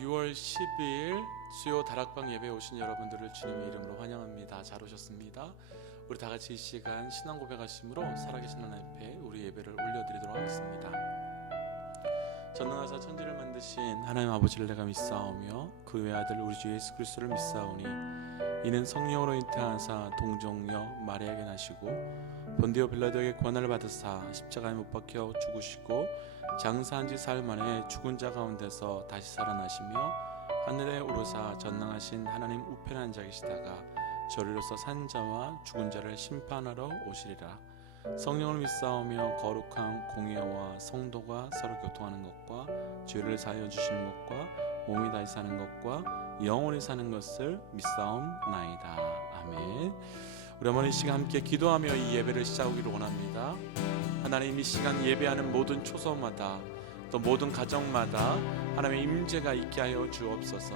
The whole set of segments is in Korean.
6월 10일 수요 다락방 예배에 오신 여러분들을 주님의 이름으로 환영합니다. 잘 오셨습니다. 우리 다 같이 이 시간 신앙 고백하심으로 살아계신 하나님 앞에 우리 예배를 올려드리도록 하겠습니다. 전능하사 천지를 만드신 하나님 아버지를 내가 믿사오며 그 외아들 우리 주 예수 그리스도를 믿사오니 이는 성령으로 잉태하사 동정녀 마리아에게 나시고 본디오 빌라도에게 고난을 받으사 십자가에 못 박혀 죽으시고 장사한 지 사흘 만에 죽은 자 가운데서 다시 살아나시며 하늘에 오르사 전능하신 하나님 우편에 앉아 계시다가 저리로서 산 자와 죽은 자를 심판하러 오시리라. 성령을 믿사오며 거룩한 공예와 성도가 서로 교통하는 것과 죄를 사하여 주시는 것과 몸이 다시 사는 것과 영원히 사는 것을 믿사옵나이다. 아멘. 우리 어머니 이 시간 함께 기도하며 이 예배를 시작하기를 원합니다. 하나님, 이 시간 예배하는 모든 초소마다 또 모든 가정마다 하나님의 임재가 있게 하여 주옵소서.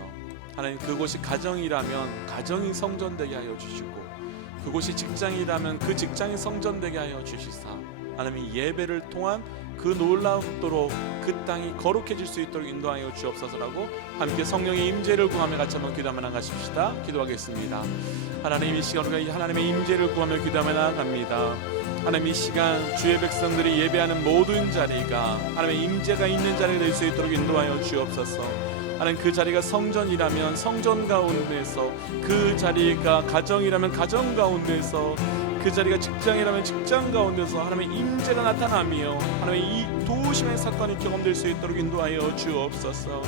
하나님, 그곳이 가정이라면 가정이 성전되게 하여 주시고 그곳이 직장이라면 그 직장이 성전되게 하여 주시사 하나님, 예배를 통한 그 놀랍도록 그 땅이 거룩해질 수 있도록 인도하여 주옵소서라고 함께 성령의 임재를 구하며 같이 한번 기도하며 나가십시다. 기도하겠습니다. 하나님, 이 시간 우리가 하나님의 임재를 구하며 기도하며 나갑니다. 하나님, 이 시간 주의 백성들이 예배하는 모든 자리가 하나님의 임재가 있는 자리가 될 수 있도록 인도하여 주옵소서. 하나님, 그 자리가 성전이라면 성전 가운데서, 그 자리가 가정이라면 가정 가운데서, 그 자리가 직장이라면 직장 가운데서 하나님의 임재가 나타나며 하나님의 이 도우심의 사건이 경험될 수 있도록 인도하여 주옵소서.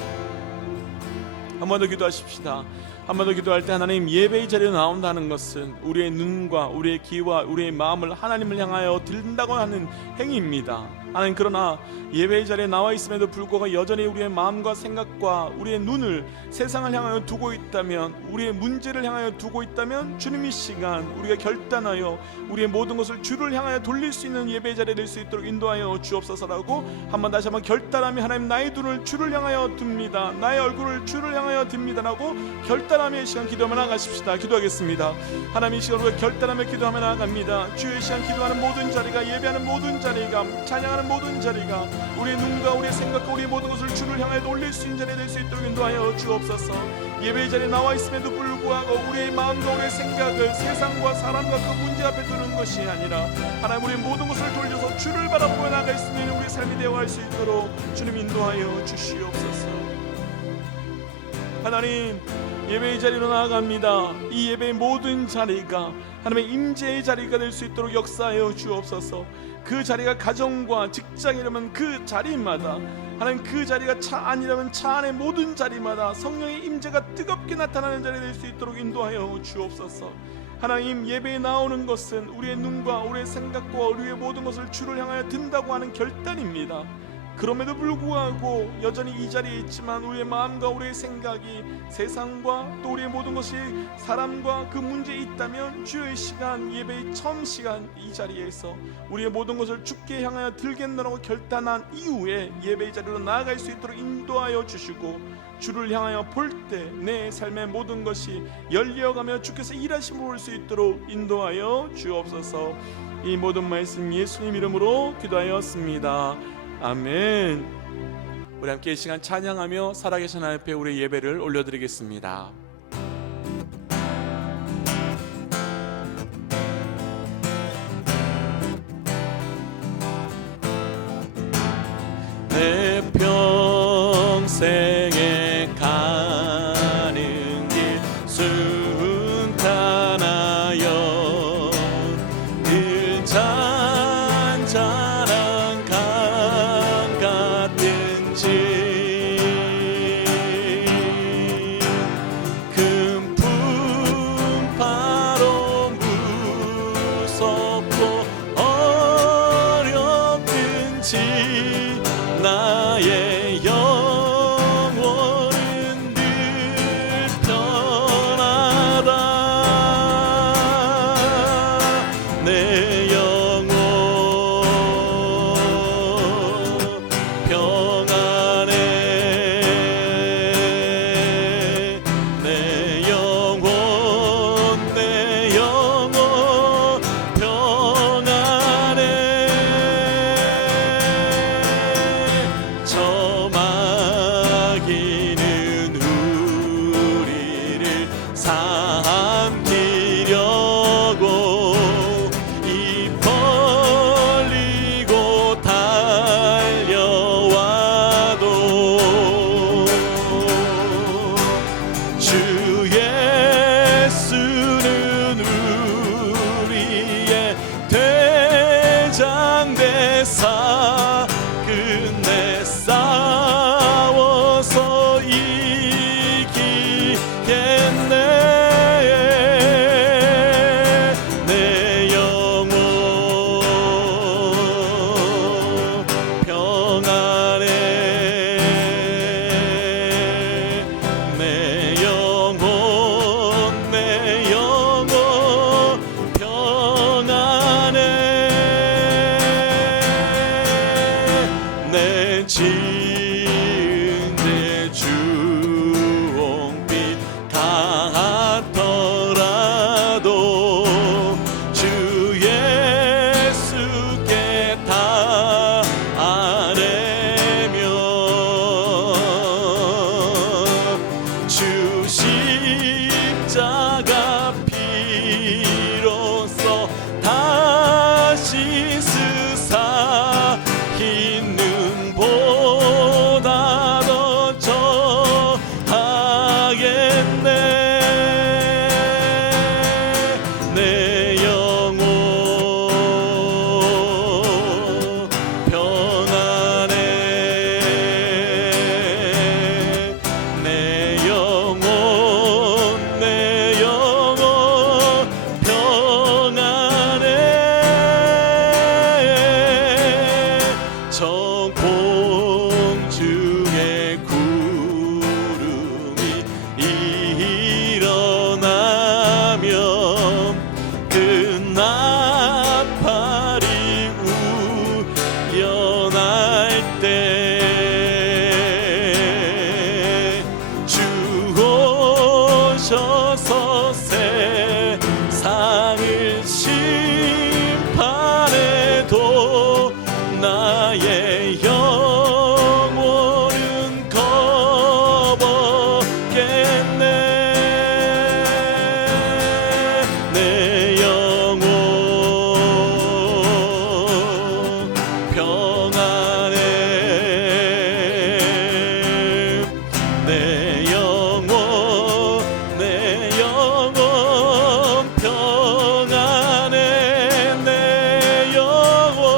한 번 더 기도하십시다. 한 번 더 기도할 때 하나님, 예배의 자리에 나온다는 것은 우리의 눈과 우리의 귀와 우리의 마음을 하나님을 향하여 들린다고 하는 행위입니다. 하나님, 그러나 예배의 자리에 나와 있음에도 불구하고 여전히 우리의 마음과 생각과 우리의 눈을 세상을 향하여 두고 있다면, 우리의 문제를 향하여 두고 있다면 주님, 이 시간 우리가 결단하여 우리의 모든 것을 주를 향하여 돌릴 수 있는 예배의 자리에 될 수 있도록 인도하여 주옵소서라고 한번 다시 한번 결단하며 하나님, 나의 눈을 주를 향하여 둡니다. 나의 얼굴을 주를 향하여 듭니다라고 결단하며 이 시간 기도하며 나가십시다. 기도하겠습니다. 하나님, 이 시간 우리가 결단하며 기도하며 나갑니다. 주의 시간 기도하는 모든 자리가, 예배하는 모든 자리가, 찬양하는 모든 자리가 우리의 눈과 우리의 생각과 우리의 모든 것을 주를 향해 올릴 수 있는 자리에 될 수 있도록 인도하여 주옵소서. 예배의 자리에 나와 있음에도 불구하고 우리의 마음과 우리의 생각을 세상과 사람과 그 문제 앞에 두는 것이 아니라 하나님, 우리의 모든 것을 돌려서 주를 바라보며 나아갈 수 있는 우리의 삶이 되어갈 수 있도록 주님 인도하여 주시옵소서. 하나님, 예배의 자리로 나아갑니다. 이 예배의 모든 자리가 하나님의 임재의 자리가 될 수 있도록 역사하여 주옵소서. 그 자리가 가정과 직장이라면 그 자리마다, 하나님, 그 자리가 차 안이라면 차 안의 모든 자리마다 성령의 임재가 뜨겁게 나타나는 자리가 될 수 있도록 인도하여 주옵소서. 하나님, 예배에 나오는 것은 우리의 눈과 우리의 생각과 우리의 모든 것을 주를 향하여 든다고 하는 결단입니다. 그럼에도 불구하고 여전히 이 자리에 있지만 우리의 마음과 우리의 생각이 세상과 또 우리의 모든 것이 사람과 그 문제에 있다면 주의 시간, 예배의 처음 시간 이 자리에서 우리의 모든 것을 주께 향하여 들겠노라고 결단한 이후에 예배의 자리로 나아갈 수 있도록 인도하여 주시고, 주를 향하여 볼 때 내 삶의 모든 것이 열려가며 주께서 일하심을 볼 수 있도록 인도하여 주옵소서. 이 모든 말씀 예수님 이름으로 기도하였습니다. 아멘. 우리 함께 이 시간 찬양하며 살아계신 하나님 앞에 우리의 예배를 올려드리겠습니다. 내 평생에 가는 길 순탄하여 늘 잔잔한 강 같은지 큰 풍파로 무섭고 어렵든지 나의 영혼은 늘 편안하여 삼키려고 입 벌리고 달려와도 주 예수는 우리의 대장 되사 끝내 싸워서 이기겠네. 내 영혼 평안해. 내 영혼 평안해. 내 지은 죄 주홍빛 같더라도 주 예수께 다 아뢰면 주 십자가 피로써 다시 쓰사 흰 눈보다 더 좋아하겠네. 내 영혼 평안해. 내 영혼 평안해. 저 공중에 구름이 일어나면 그 나팔이 우연할 때 주 오셔서 세상을 심판해도 나의 영혼은 겁없겠네. 내 영혼 평안해. 내 영혼 평안해. 내 영혼 평안해. 내 영혼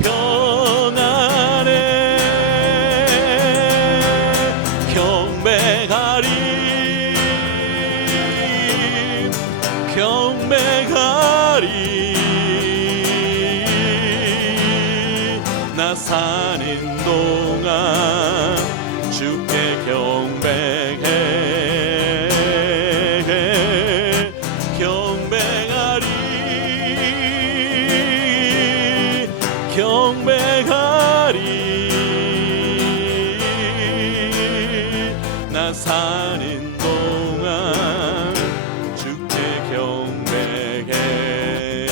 평안해. 경배하리. 나 사는 동안 주께 경배해. 경배하리. 나 사는 동안 주께 경배해.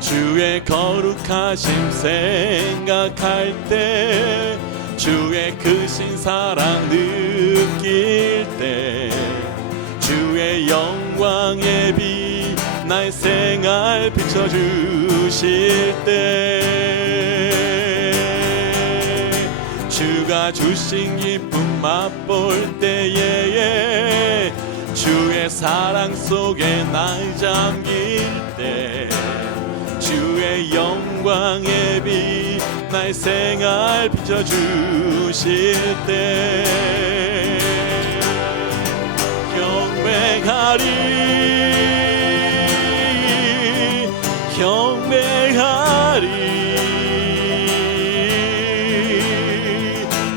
주의 거룩하심 생각할 때 주의 크신 사랑 느낄 때 주의 영광의 빛 나의 생활 비춰주실 때 주가 주신 기쁨 맛볼 때에 주의 사랑 속에 날 잠길 때 주의 영광의 빛 나의 생활 비춰주실 때 경배하리.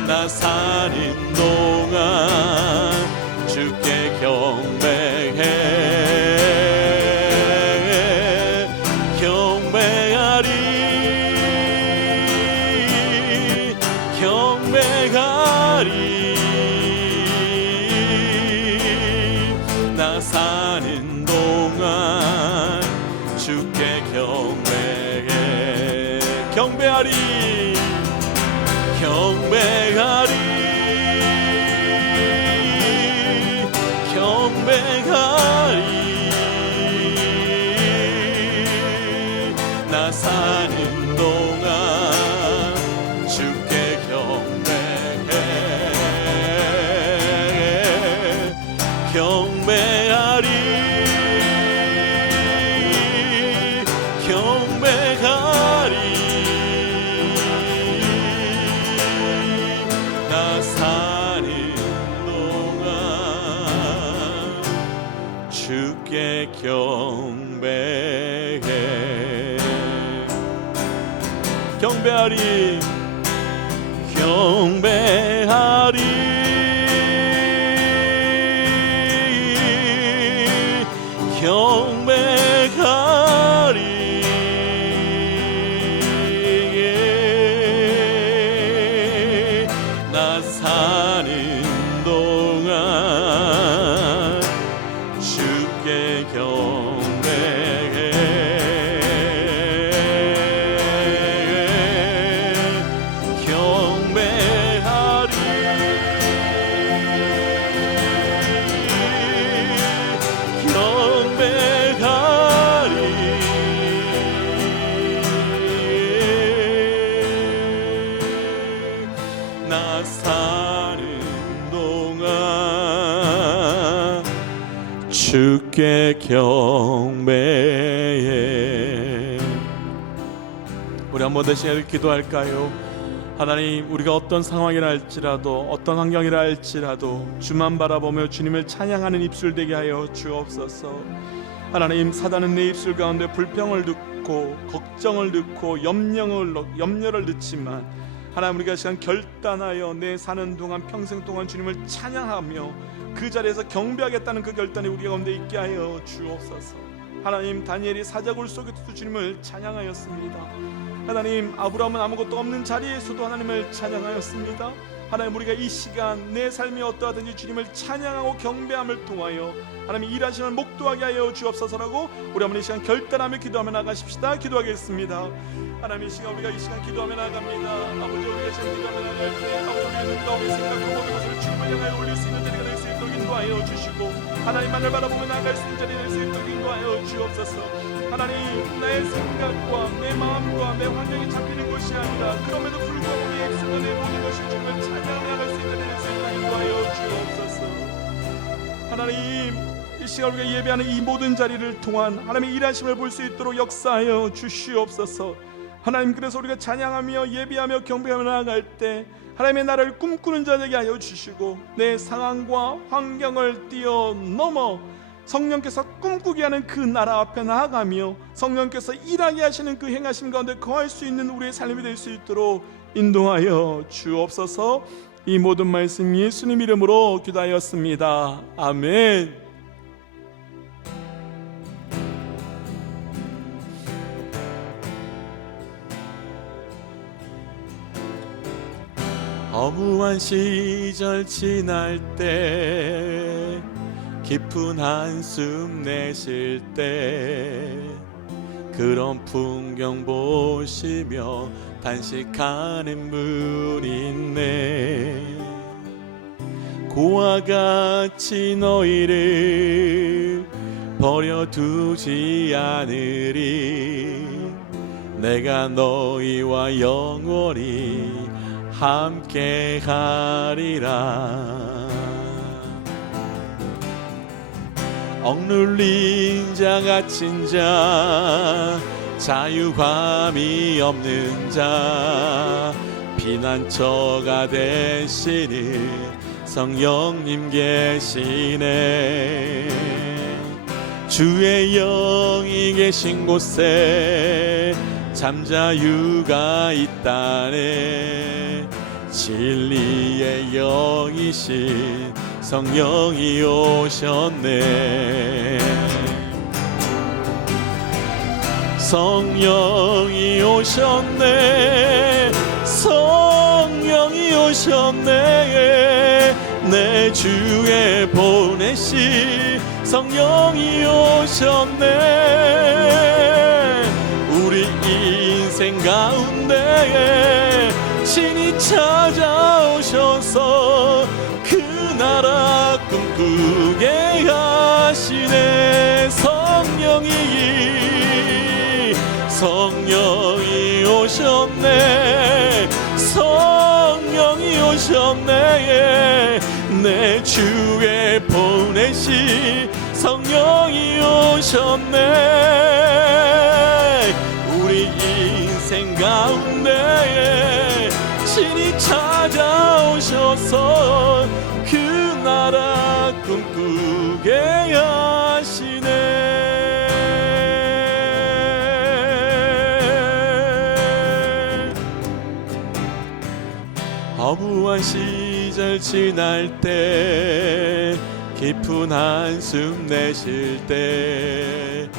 나 사는 동안 주께 경배해. 경배하리. 주께 경배해. 경배하리 경배하리 경배하리. 나 사는 동안 주께 경배해. 경배하리 나 사는 동안 주께 경배해. 우리 한번 더 시간을 기도할까요? 하나님, 우리가 어떤 상황이라 할지라도 어떤 환경이라 할지라도 주만 바라보며 주님을 찬양하는 입술 되게 하여 주옵소서. 하나님, 사단은 내 입술 가운데 불평을 넣고 걱정을 넣고 염려를 넣지만 하나님, 우리가 시간 결단하여 내 사는 동안 평생 동안 주님을 찬양하며 그 자리에서 경배하겠다는 그 결단이 우리 가운데 있게 하여 주옵소서. 하나님, 다니엘이 사자굴 속에서도 주님을 찬양하였습니다. 하나님, 아브라함은 아무것도 없는 자리에서도 하나님을 찬양하였습니다. 하나님, 우리가 이 시간 내 삶이 어떠하든지 주님을 찬양하고 경배함을 통하여 하나님 일하심을 목도하게 하여 주옵소서라고 우리 한번 이 시간 결단하며 기도하며 나가십시다. 기도하겠습니다. 하나님, 이 시간 우리가 이 시간 기도하며 나갑니다. 아버지, 우리가 이 시간 기도하며 나갈 때 아버지, 우리의 눈과 우리의 생각과 모든 것을 주님을 향하여 올릴 수 있는 자리가 될 수 있도록 인도하여 주시고 하나님만을 바라보며 나갈 수 있는 자리가 될 수 있도록 인도하여 주옵소서. 하나님, 나의 생각과 내 마음과 내 환경이 잡히는 것이 아니라 그럼에도 불구하고 내 입술과 내 모든 것이 주님을 찬양하며 나갈 수 있는 자리가 될 수 있도록 인도하여 주옵소서. 하나님, 이 시간 우리가 예배하는 이 모든 자리를 통한 하나님의 일하심을 볼 수 있도록 역사하여 주시옵소서. 하나님, 그래서 우리가 찬양하며 예배하며 경배하며 나아갈 때 하나님의 나라를 꿈꾸는 자 되게 하여 주시고 내 상황과 환경을 뛰어넘어 성령께서 꿈꾸게 하는 그 나라 앞에 나아가며 성령께서 일하게 하시는 그 행하심 가운데 거할 수 있는 우리의 삶이 될 수 있도록 인도하여 주옵소서. 이 모든 말씀 예수님 이름으로 기도하였습니다. 아멘. 허무한 시절 지날 때 깊은 한숨 내쉴 때 그런 풍경 보시며 단식하는 분 있네. 고와 같이 너희를 버려두지 않으리. 내가 너희와 영원히 함께 하리라. 억눌린 자 갇힌 자 자유함이 없는 자 피난처가 되시는 성령님 계시네. 주의 영이 계신 곳에 잠자유가 있다네. 진리의 영이신 성령이 오셨네. 성령이 오셨네. 성령이 오셨네. 내 주에 보내신 성령이 오셨네. 우리 인생 가운데 신이 찾아오셔서 그 나라 꿈꾸게 하시네. 성령이 오셨네. 성령이 오셨네. 내 주에 보내신 성령이 오셨네. 우리 인생 가운데 신이 찾아오셔서 그 나라 꿈꾸게 하시네. 고한 시절 지날 때 깊은 한숨 내쉴 때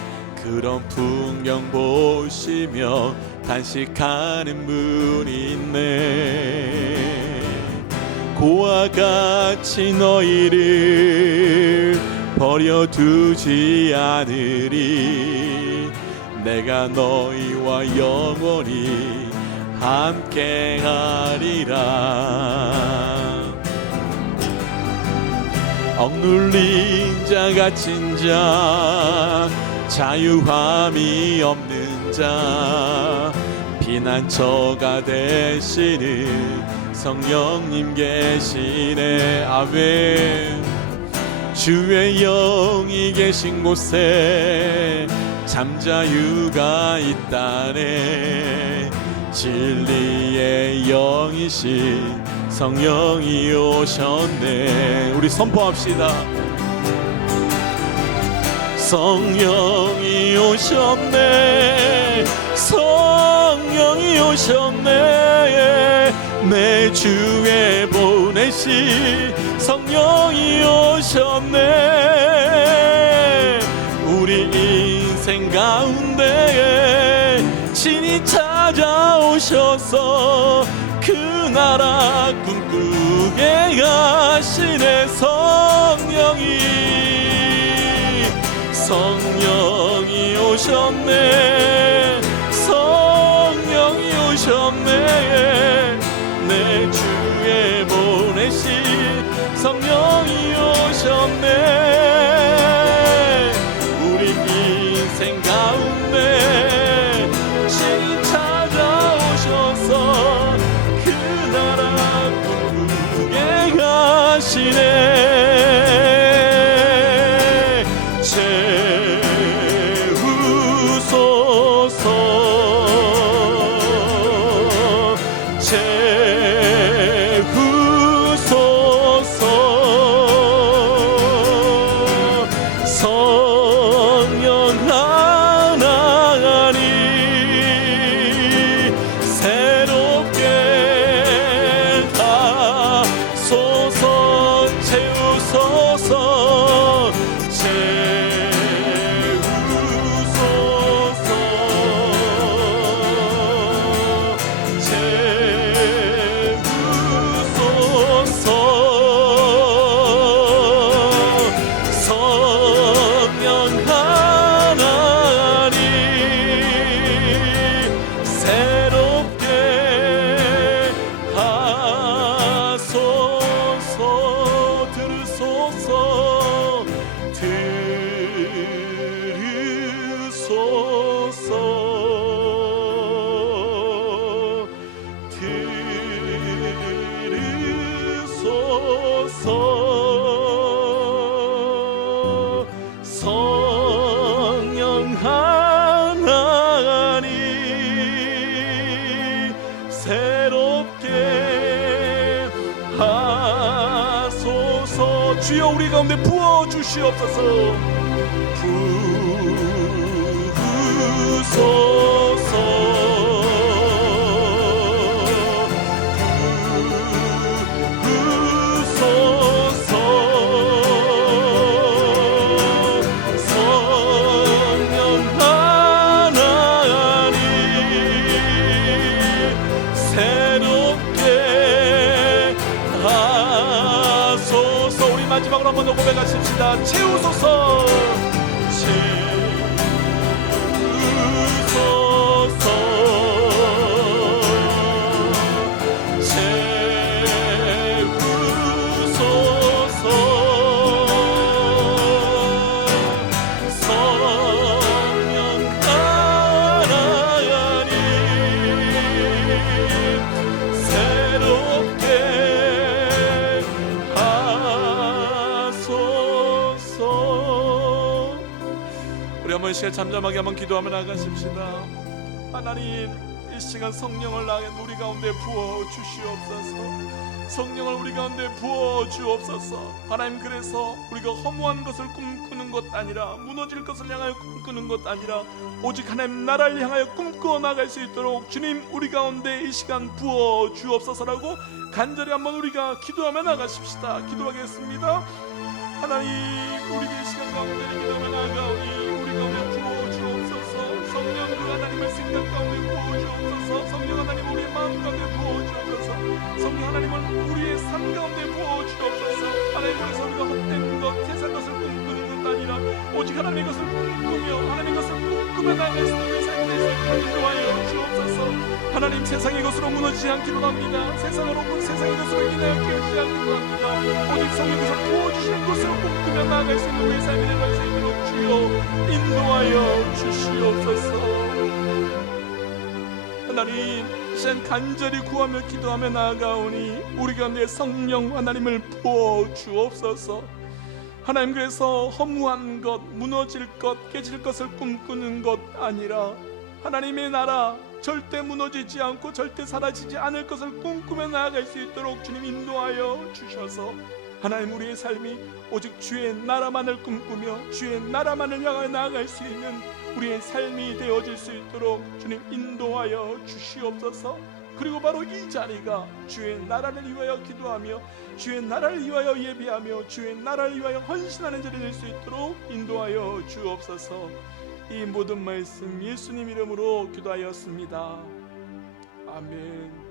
그런 풍경 보시며 단식하는 분이 있네. 고와 같이 너희를 버려두지 않으리. 내가 너희와 영원히 함께하리라. 억눌린 자 갇힌 자 자유함이 없는 자 피난처가 되시는 성령님 계시네. 아멘. 주의 영이 계신 곳에 잠자유가 있다네. 진리의 영이신 성령이 오셨네. 우리 선포합시다. 성령이 오셨네. 성령이 오셨네. 내 주에 보내신 성령이 오셨네. 우리 인생 가운데 친히 찾아오셔서 그 나라 꿈꾸게 하시네. 성령이 오셨네. 성령이 오셨네. 내 주에 보내신 성령이 오셨네. 우리 인생 가운데 친히 찾아오셔서 그 나라 꿈꾸게 하시네. 성령 하나님 새롭게 하소서. 주여 우리 가운데 부어 주시옵소서. 부으소서. 마지막으로 한번 더 고백하십시다. 채우소서. 한번 시간 잠잠하게 한번 기도하며 나가십시다. 하나님, 이 시간 성령을 나의 우리 가운데 부어 주시옵소서. 성령을 우리 가운데 부어 주옵소서. 하나님, 그래서 우리가 허무한 것을 꿈꾸는 것 아니라, 무너질 것을 향하여 꿈꾸는 것 아니라 오직 하나님 나라를 향하여 꿈꾸어 나갈 수 있도록 주님 우리 가운데 이 시간 부어 주옵소서라고 간절히 한번 우리가 기도하며 나가십시다. 기도하겠습니다. 하나님, 우리의 시간 가운데 기도하며 나가오니 우리 가운데 부어주옵소서. 성령 그 하나님의 생각 가운데 부어주옵소서. 성령 하나님 우리의 마음 가운데 부어주옵소서. 성령 하나님은 우리의 삶 가운데 부어주옵소서. 하나님, 그래서 우리가 헛된 것, 세상 것을 꿈꾸는 것 아니라 오직 하나님의 것을 꿈꾸며 하나님의 것을 꿈꾸며 나아갈 수 있는 삶이 될 수 있도록 인도하여 주옵소서. 하나님, 세상의 것으로 무너지지 않기로 합니다. 세상으로 세상의 것으로 인하여 않기로 합니다. 오직 성령께서 부어주시는 것으로 꿈꾸며 나아갈 수 있는 우리의 삶이 될 수 있도록 주여 인도하여 주시옵소서. 하나님, 시간 간절히 구하며 기도하며 나아가오니 우리 가운데 성령 하나님을 부어 주옵소서. 하나님, 그래서 허무한 것, 무너질 것, 깨질 것을 꿈꾸는 것 아니라 하나님의 나라 절대 무너지지 않고 절대 사라지지 않을 것을 꿈꾸며 나아갈 수 있도록 주님 인도하여 주셔서 하나님, 우리의 삶이 오직 주의 나라만을 꿈꾸며 주의 나라만을 향하여 나아갈 수 있는 우리의 삶이 되어질 수 있도록 주님 인도하여 주시옵소서. 그리고 바로 이 자리가 주의 나라를 위하여 기도하며 주의 나라를 위하여 예비하며 주의 나라를 위하여 헌신하는 자리 될 수 있도록 인도하여 주옵소서. 이 모든 말씀 예수님 이름으로 기도하였습니다. 아멘.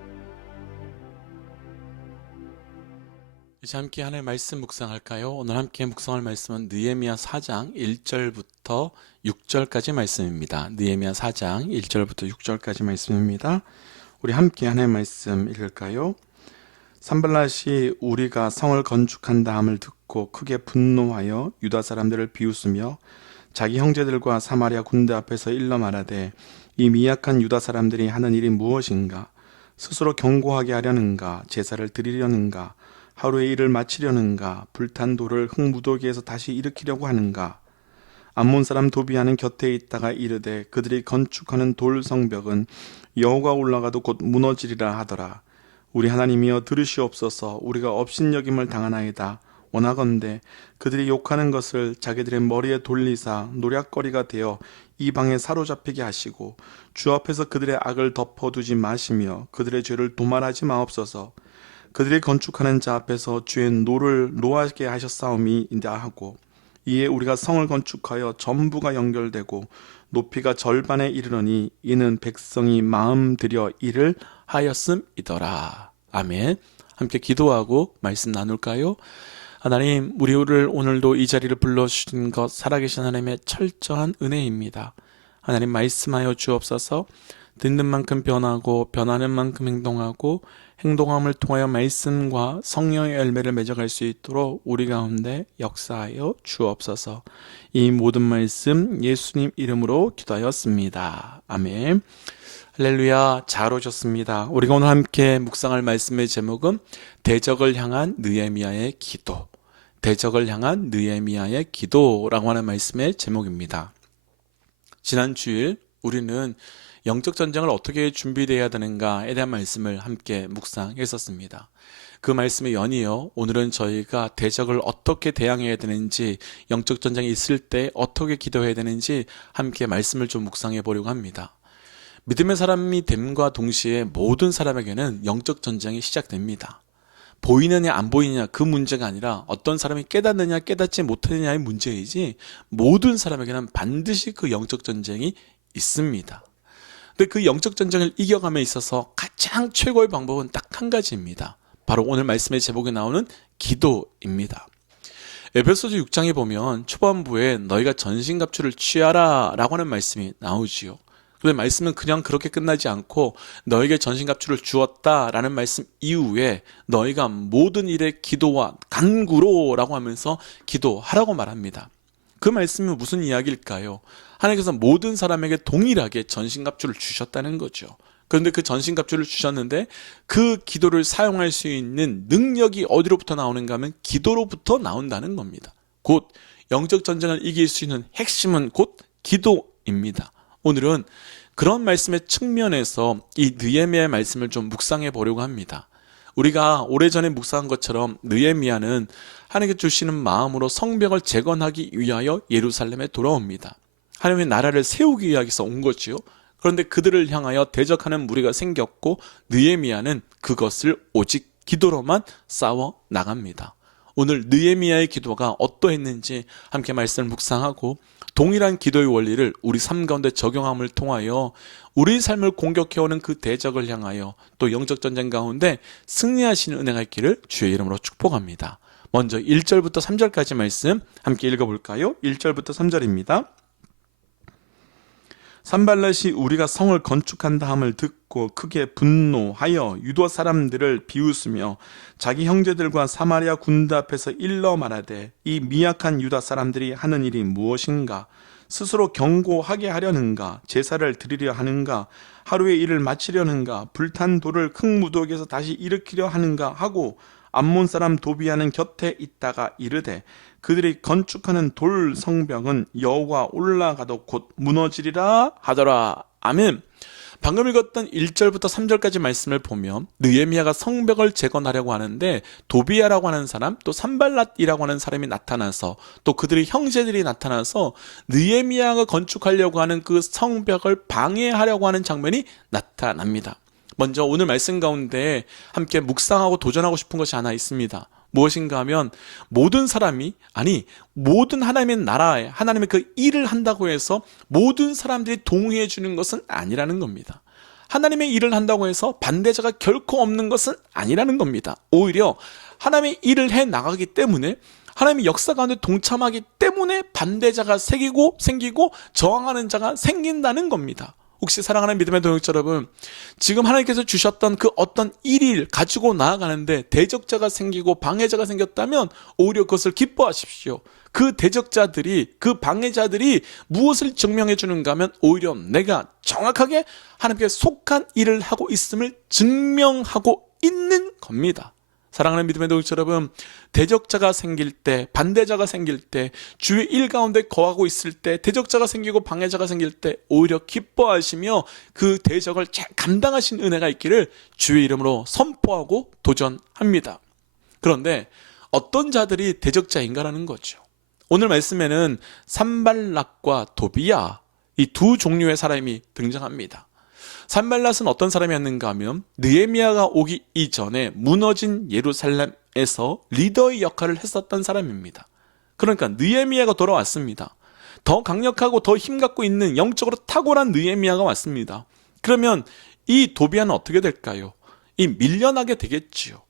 이제 함께 하나님의 말씀 묵상할까요? 오늘 함께 묵상할 말씀은 느헤미야 4장 1절부터 6절까지 말씀입니다. 느헤미야 4장 1절부터 6절까지 말씀입니다. 우리 함께 하나님의 말씀 읽을까요? 산발랏이 우리가 성을 건축한다 함을 듣고 크게 분노하여 유다 사람들을 비웃으며 자기 형제들과 사마리아 군대 앞에서 일러 말하되 이 미약한 유다 사람들이 하는 일이 무엇인가? 스스로 경고하게 하려는가? 제사를 드리려는가? 하루의 일을 마치려는가? 불탄 돌을 흙무더기에서 다시 일으키려고 하는가? 암몬 사람 도비아는 곁에 있다가 이르되 그들이 건축하는 돌 성벽은 여호가 올라가도 곧 무너지리라 하더라. 우리 하나님이여 들으시옵소서. 우리가 업신여김을 당하나이다. 원하건대 그들이 욕하는 것을 자기들의 머리에 돌리사 노략거리가 되어 이방에 사로잡히게 하시고 주 앞에서 그들의 악을 덮어두지 마시며 그들의 죄를 도말하지 마옵소서. 그들이 건축하는 자 앞에서 주의 노를 노하게 하셨사오미이다 하고 이에 우리가 성을 건축하여 전부가 연결되고 높이가 절반에 이르러니 이는 백성이 마음 들여 일을 하였음이더라. 아멘. 함께 기도하고 말씀 나눌까요? 하나님, 우리를 오늘도 이 자리를 불러주신 것 살아계신 하나님의 철저한 은혜입니다. 하나님, 말씀하여 주옵소서. 듣는 만큼 변하고 변하는 만큼 행동하고 행동함을 통하여 말씀과 성령의 열매를 맺어갈 수 있도록 우리 가운데 역사하여 주옵소서. 이 모든 말씀 예수님 이름으로 기도하였습니다. 아멘. 할렐루야. 잘 오셨습니다. 우리가 오늘 함께 묵상할 말씀의 제목은 대적을 향한 느헤미야의 기도, 대적을 향한 느헤미야의 기도라고 하는 말씀의 제목입니다. 지난 주일 우리는 영적 전쟁을 어떻게 준비되어야 되는가에 대한 말씀을 함께 묵상했었습니다. 그 말씀에 연이어 오늘은 저희가 대적을 어떻게 대항해야 되는지, 영적 전쟁이 있을 때 어떻게 기도해야 되는지 함께 말씀을 좀 묵상해 보려고 합니다. 믿음의 사람이 됨과 동시에 모든 사람에게는 영적 전쟁이 시작됩니다. 보이느냐 안 보이느냐 그 문제가 아니라 어떤 사람이 깨닫느냐 깨닫지 못하느냐의 문제이지 모든 사람에게는 반드시 그 영적 전쟁이 있습니다. 근데 그 영적 전쟁을 이겨감에 있어서 가장 최고의 방법은 딱 한 가지입니다. 바로 오늘 말씀의 제목에 나오는 기도입니다. 에베소서 6장에 보면 초반부에 너희가 전신갑주를 취하라 라고 하는 말씀이 나오지요. 그런데 말씀은 그냥 그렇게 끝나지 않고 너에게 전신갑주를 주었다라는 말씀 이후에 너희가 모든 일에 기도와 간구로 라고 하면서 기도하라고 말합니다. 그 말씀은 무슨 이야기일까요? 하나님께서 모든 사람에게 동일하게 전신갑주를 주셨다는 거죠. 그런데 그 전신갑주를 주셨는데 그 기도를 사용할 수 있는 능력이 어디로부터 나오는가 하면 기도로부터 나온다는 겁니다. 곧 영적 전쟁을 이길 수 있는 핵심은 곧 기도입니다. 오늘은 그런 말씀의 측면에서 이 느헤미야의 말씀을 좀 묵상해 보려고 합니다. 우리가 오래전에 묵상한 것처럼 느헤미야는 하나님께 주시는 마음으로 성벽을 재건하기 위하여 예루살렘에 돌아옵니다. 하나님의 나라를 세우기 위해서 온 거지요. 그런데 그들을 향하여 대적하는 무리가 생겼고 느헤미야는 그것을 오직 기도로만 싸워 나갑니다. 오늘 느헤미야의 기도가 어떠했는지 함께 말씀을 묵상하고 동일한 기도의 원리를 우리 삶 가운데 적용함을 통하여 우리 삶을 공격해오는 그 대적을 향하여 또 영적 전쟁 가운데 승리하시는 은혜가 있기를 주의 이름으로 축복합니다. 먼저 1절부터 3절까지 말씀 함께 읽어볼까요? 1절부터 3절입니다. 산발랏이 우리가 성을 건축한다 함을 듣고 크게 분노하여 유다 사람들을 비웃으며 자기 형제들과 사마리아 군대 앞에서 일러 말하되 이 미약한 유다 사람들이 하는 일이 무엇인가? 스스로 경고하게 하려는가? 제사를 드리려 하는가? 하루의 일을 마치려는가? 불탄 돌을 큰 무더기에서 다시 일으키려 하는가? 하고 암몬 사람 도비아는 곁에 있다가 이르되 그들이 건축하는 돌 성벽은 여호와 올라가도 곧 무너지리라 하더라. 아멘. 방금 읽었던 1절부터 3절까지 말씀을 보면 느헤미야가 성벽을 재건하려고 하는데 도비아라고 하는 사람 또 산발랏이라고 하는 사람이 나타나서 또 그들의 형제들이 나타나서 느헤미야가 건축하려고 하는 그 성벽을 방해하려고 하는 장면이 나타납니다. 먼저 오늘 말씀 가운데 함께 묵상하고 도전하고 싶은 것이 하나 있습니다. 무엇인가 하면 모든 사람이 모든 하나님의 나라에 하나님의 그 일을 한다고 해서 모든 사람들이 동의해 주는 것은 아니라는 겁니다. 하나님의 일을 한다고 해서 반대자가 결코 없는 것은 아니라는 겁니다. 오히려 하나님의 일을 해 나가기 때문에 하나님의 역사 가운데 동참하기 때문에 반대자가 생기고 저항하는 자가 생긴다는 겁니다. 혹시 사랑하는 믿음의 동역자 여러분, 지금 하나님께서 주셨던 그 어떤 일을 가지고 나아가는데 대적자가 생기고 방해자가 생겼다면 오히려 그것을 기뻐하십시오. 그 대적자들이, 그 방해자들이 무엇을 증명해 주는가 하면 오히려 내가 정확하게 하나님께 속한 일을 하고 있음을 증명하고 있는 겁니다. 사랑하는 믿음의 동역자 여러분, 대적자가 생길 때, 반대자가 생길 때, 주의 일 가운데 거하고 있을 때, 대적자가 생기고 방해자가 생길 때 오히려 기뻐하시며 그 대적을 잘 감당하신 은혜가 있기를 주의 이름으로 선포하고 도전합니다. 그런데 어떤 자들이 대적자인가라는 거죠. 오늘 말씀에는 산발랏과 도비야, 이 두 종류의 사람이 등장합니다. 산발랏은 어떤 사람이었는가 하면 느헤미야가 오기 이전에 무너진 예루살렘에서 리더의 역할을 했었던 사람입니다. 그러니까 느헤미야가 돌아왔습니다. 더 강력하고 더 힘갖고 있는 영적으로 탁월한 느헤미야가 왔습니다. 그러면 이 도비아는 어떻게 될까요? 이 밀려나게 되겠지요.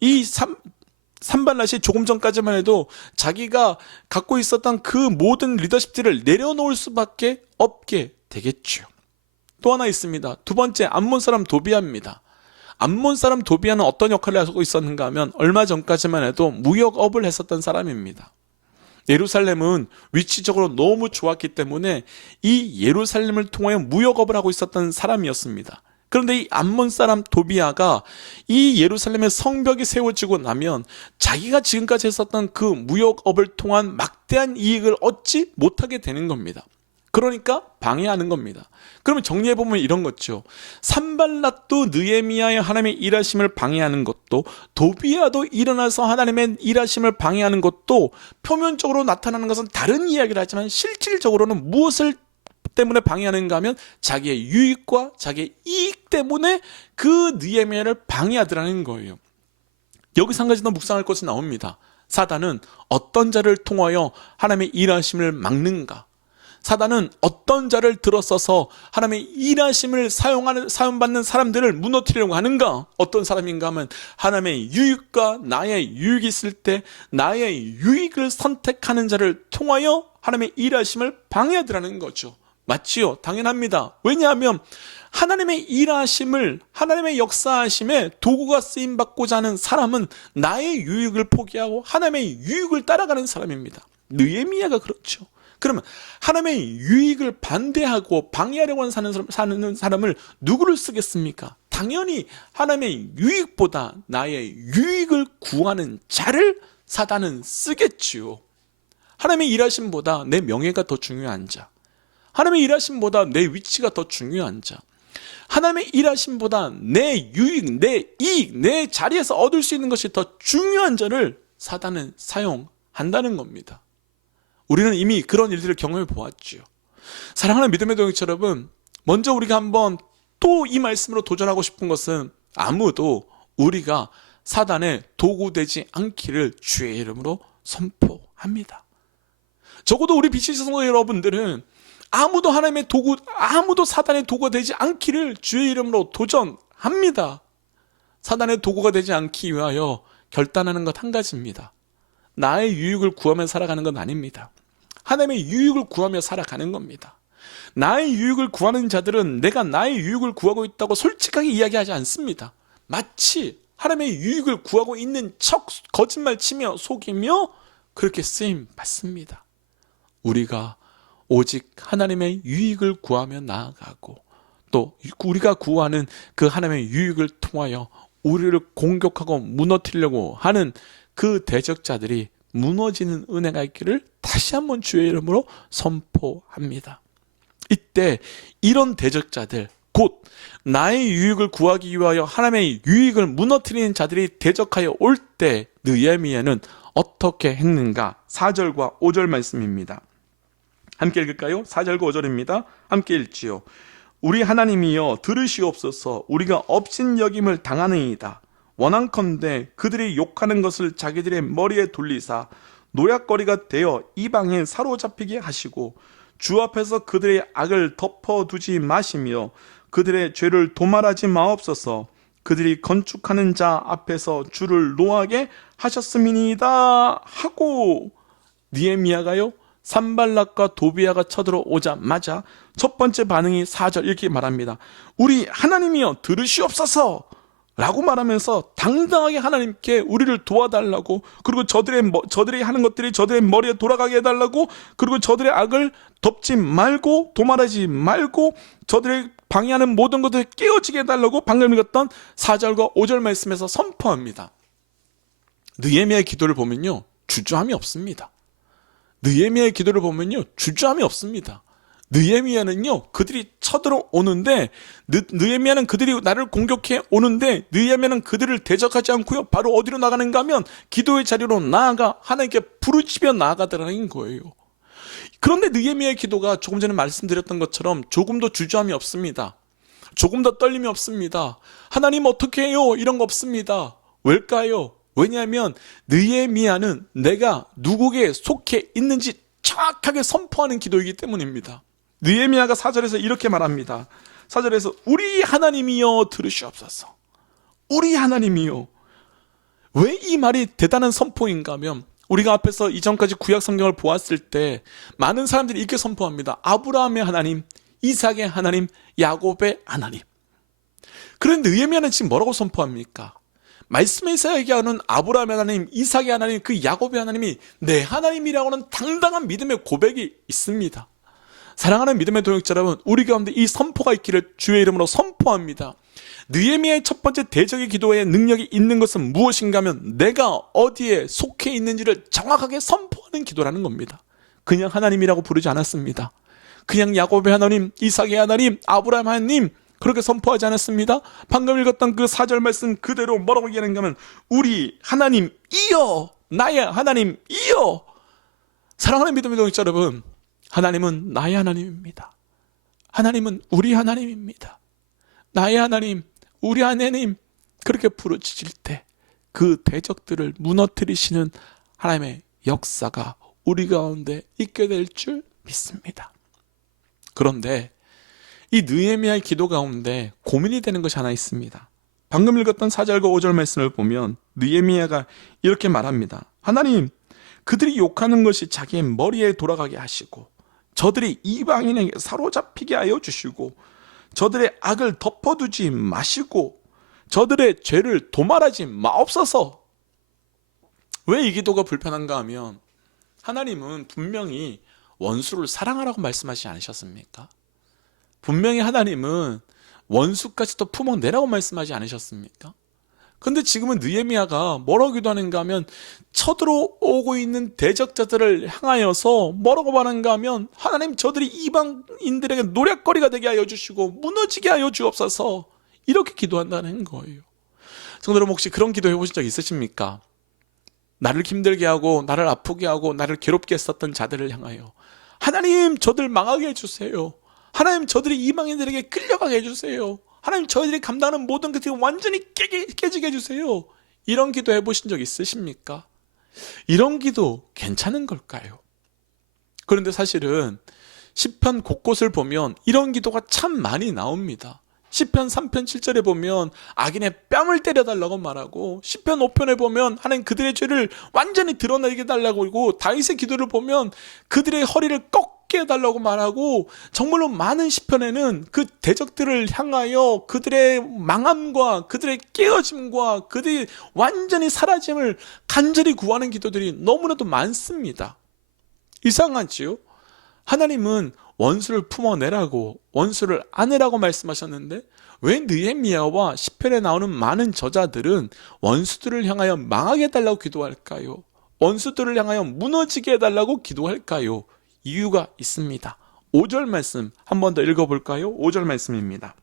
이 산발랏이 조금 전까지만 해도 자기가 갖고 있었던 그 모든 리더십들을 내려놓을 수밖에 없게 되겠죠. 또 하나 있습니다. 두 번째, 암몬 사람 도비아입니다. 암몬 사람 도비아는 어떤 역할을 하고 있었는가 하면 얼마 전까지만 해도 무역업을 했었던 사람입니다. 예루살렘은 위치적으로 너무 좋았기 때문에 이 예루살렘을 통하여 무역업을 하고 있었던 사람이었습니다. 그런데 이 암몬 사람 도비아가 이 예루살렘의 성벽이 세워지고 나면 자기가 지금까지 했었던 그 무역업을 통한 막대한 이익을 얻지 못하게 되는 겁니다. 그러니까 방해하는 겁니다. 그러면 정리해보면 이런 거죠. 산발랏도 느헤미야의 하나님의 일하심을 방해하는 것도, 도비아도 일어나서 하나님의 일하심을 방해하는 것도 표면적으로 나타나는 것은 다른 이야기를 하지만 실질적으로는 무엇을 때문에 방해하는가 하면 자기의 유익과 자기의 이익 때문에 그 느헤미야를 방해하더라는 거예요. 여기서 한 가지 더 묵상할 것이 나옵니다. 사단은 어떤 자를 통하여 하나님의 일하심을 막는가? 사단은 어떤 자를 들어서서 하나님의 일하심을 사용받는 사람들을 무너뜨리려고 하는가? 어떤 사람인가 하면 하나님의 유익과 나의 유익이 있을 때 나의 유익을 선택하는 자를 통하여 하나님의 일하심을 방해하더라는 거죠. 맞지요? 당연합니다. 왜냐하면 하나님의 일하심을, 하나님의 역사하심에 도구가 쓰임받고자 하는 사람은 나의 유익을 포기하고 하나님의 유익을 따라가는 사람입니다. 느헤미야가 그렇죠. 그러면 하나님의 유익을 반대하고 방해하려고 사는 사람을 누구를 쓰겠습니까? 당연히 하나님의 유익보다 나의 유익을 구하는 자를 사단은 쓰겠지요. 하나님의 일하심보다 내 명예가 더 중요한 자, 하나님의 일하심보다 내 위치가 더 중요한 자, 하나님의 일하심보다 내 유익, 내 이익, 내 자리에서 얻을 수 있는 것이 더 중요한 자를 사단은 사용한다는 겁니다. 우리는 이미 그런 일들을 경험해 보았죠. 사랑하는 믿음의 동역자 여러분, 먼저 우리가 한번 또 이 말씀으로 도전하고 싶은 것은 아무도 우리가 사단의 도구되지 않기를 주의 이름으로 선포합니다. 적어도 우리 빛의 성도 여러분들은 아무도 하나님의 도구, 아무도 사단의 도구가 되지 않기를 주의 이름으로 도전합니다. 사단의 도구가 되지 않기 위하여 결단하는 것 한 가지입니다. 나의 유익을 구하며 살아가는 건 아닙니다. 하나님의 유익을 구하며 살아가는 겁니다. 나의 유익을 구하는 자들은 내가 나의 유익을 구하고 있다고 솔직하게 이야기하지 않습니다. 마치 하나님의 유익을 구하고 있는 척 거짓말 치며 속이며 그렇게 쓰임 받습니다. 우리가 오직 하나님의 유익을 구하며 나아가고 또 우리가 구하는 그 하나님의 유익을 통하여 우리를 공격하고 무너뜨리려고 하는 그 대적자들이 무너지는 은혜가 있기를 다시 한번 주의 이름으로 선포합니다. 이때 이런 대적자들, 곧 나의 유익을 구하기 위하여 하나님의 유익을 무너뜨리는 자들이 대적하여 올 때 느헤미야는 어떻게 했는가? 4절과 5절 말씀입니다. 함께 읽을까요? 4절과 5절입니다. 함께 읽지요. 우리 하나님이여 들으시옵소서. 우리가 업신여김을 당하느이다. 원한컨대 그들이 욕하는 것을 자기들의 머리에 돌리사 노략거리가 되어 이방에 사로잡히게 하시고 주 앞에서 그들의 악을 덮어두지 마시며 그들의 죄를 도말하지 마옵소서. 그들이 건축하는 자 앞에서 주를 노하게 하셨음이니이다 하고 느헤미야가요 산발락과 도비아가 쳐들어오자마자 첫 번째 반응이 4절 이렇게 말합니다. 우리 하나님이여 들으시옵소서 라고 말하면서 당당하게 하나님께 우리를 도와달라고, 그리고 저들이 하는 것들이 저들의 머리에 돌아가게 해달라고, 그리고 저들의 악을 덮지 말고 도말하지 말고 저들의 방해하는 모든 것들을 깨어지게 해달라고 방금 읽었던 4절과 5절 말씀에서 선포합니다. 느헤미야의 기도를 보면요 주저함이 없습니다. 느헤미야의 기도를 보면요 주저함이 없습니다. 느헤미야는요 그들이 쳐들어오는데 느헤미야는 그들이 나를 공격해 오는데 느헤미야는 그들을 대적하지 않고요 바로 어디로 나가는가 하면 기도의 자리로 나아가 하나님께 부르짖어 나아가더라는 거예요. 그런데 느헤미야의 기도가 조금 전에 말씀드렸던 것처럼 조금도 주저함이 없습니다. 조금 더 떨림이 없습니다. 하나님 어떻게 해요? 이런 거 없습니다. 왜일까요? 왜냐하면 느헤미야는 내가 누구에게 속해 있는지 정확하게 선포하는 기도이기 때문입니다. 느헤미야가 4절에서 이렇게 말합니다. 4절에서 우리 하나님이여 들으시옵소서. 우리 하나님이여. 왜 이 말이 대단한 선포인가 하면 우리가 앞에서 이전까지 구약 성경을 보았을 때 많은 사람들이 이렇게 선포합니다. 아브라함의 하나님, 이삭의 하나님, 야곱의 하나님. 그런데 느헤미야는 지금 뭐라고 선포합니까? 말씀에서 얘기하는 아브라함의 하나님, 이삭의 하나님, 그 야곱의 하나님이 내 하나님이라고는 당당한 믿음의 고백이 있습니다. 사랑하는 믿음의 동역자 여러분, 우리 가운데 이 선포가 있기를 주의 이름으로 선포합니다. 느헤미야의 첫 번째 대적의 기도에 능력이 있는 것은 무엇인가 하면 내가 어디에 속해 있는지를 정확하게 선포하는 기도라는 겁니다. 그냥 하나님이라고 부르지 않았습니다. 그냥 야곱의 하나님, 이삭의 하나님, 아브라함 하나님 그렇게 선포하지 않았습니다. 방금 읽었던 그 4절 말씀 그대로 뭐라고 얘기하는가 하면 우리 하나님이여, 나의 하나님이여. 사랑하는 믿음의 동역자 여러분, 하나님은 나의 하나님입니다. 하나님은 우리 하나님입니다. 나의 하나님, 우리 하나님 그렇게 부르짖을 때 그 대적들을 무너뜨리시는 하나님의 역사가 우리 가운데 있게 될 줄 믿습니다. 그런데 이 느헤미야의 기도 가운데 고민이 되는 것이 하나 있습니다. 방금 읽었던 4절과 5절 말씀을 보면 느헤미야가 이렇게 말합니다. 하나님, 그들이 욕하는 것이 자기의 머리에 돌아가게 하시고 저들이 이방인에게 사로잡히게 하여 주시고 저들의 악을 덮어두지 마시고 저들의 죄를 도말하지 마옵소서. 왜 이 기도가 불편한가 하면 하나님은 분명히 원수를 사랑하라고 말씀하시지 않으셨습니까? 분명히 하나님은 원수까지도 품어내라고 말씀하지 않으셨습니까? 근데 지금은 느헤미야가 뭐라고 기도하는가 하면 쳐들어오고 있는 대적자들을 향하여서 뭐라고 말하는가 하면 하나님 저들이 이방인들에게 노략거리가 되게 하여 주시고 무너지게 하여 주옵소서, 이렇게 기도한다는 거예요. 성도 여러분, 혹시 그런 기도 해보신 적 있으십니까? 나를 힘들게 하고 나를 아프게 하고 나를 괴롭게 했었던 자들을 향하여 하나님 저들 망하게 해주세요. 하나님 저들이 이방인들에게 끌려가게 해주세요. 하나님 저희들이 감당하는 모든 것들이 완전히 깨지게 해주세요. 이런 기도 해보신 적 있으십니까? 이런 기도 괜찮은 걸까요? 그런데 사실은 시편 곳곳을 보면 이런 기도가 참 많이 나옵니다. 시편 3편 7절에 보면 악인의 뺨을 때려달라고 말하고, 시편 5편에 보면 하나님 그들의 죄를 완전히 드러내게 달라고 하고, 다윗의 기도를 보면 그들의 허리를 꺾게 해달라고 말하고, 정말로 많은 시편에는 그 대적들을 향하여 그들의 망함과 그들의 깨어짐과 그들이 완전히 사라짐을 간절히 구하는 기도들이 너무나도 많습니다. 이상하지요? 하나님은 원수를 품어내라고, 원수를 안으라고 말씀하셨는데 왜 느헤미야와 시편에 나오는 많은 저자들은 원수들을 향하여 망하게 해달라고 기도할까요? 원수들을 향하여 무너지게 해달라고 기도할까요? 이유가 있습니다. 5절 말씀 한 번 더 읽어볼까요? 5절 말씀입니다.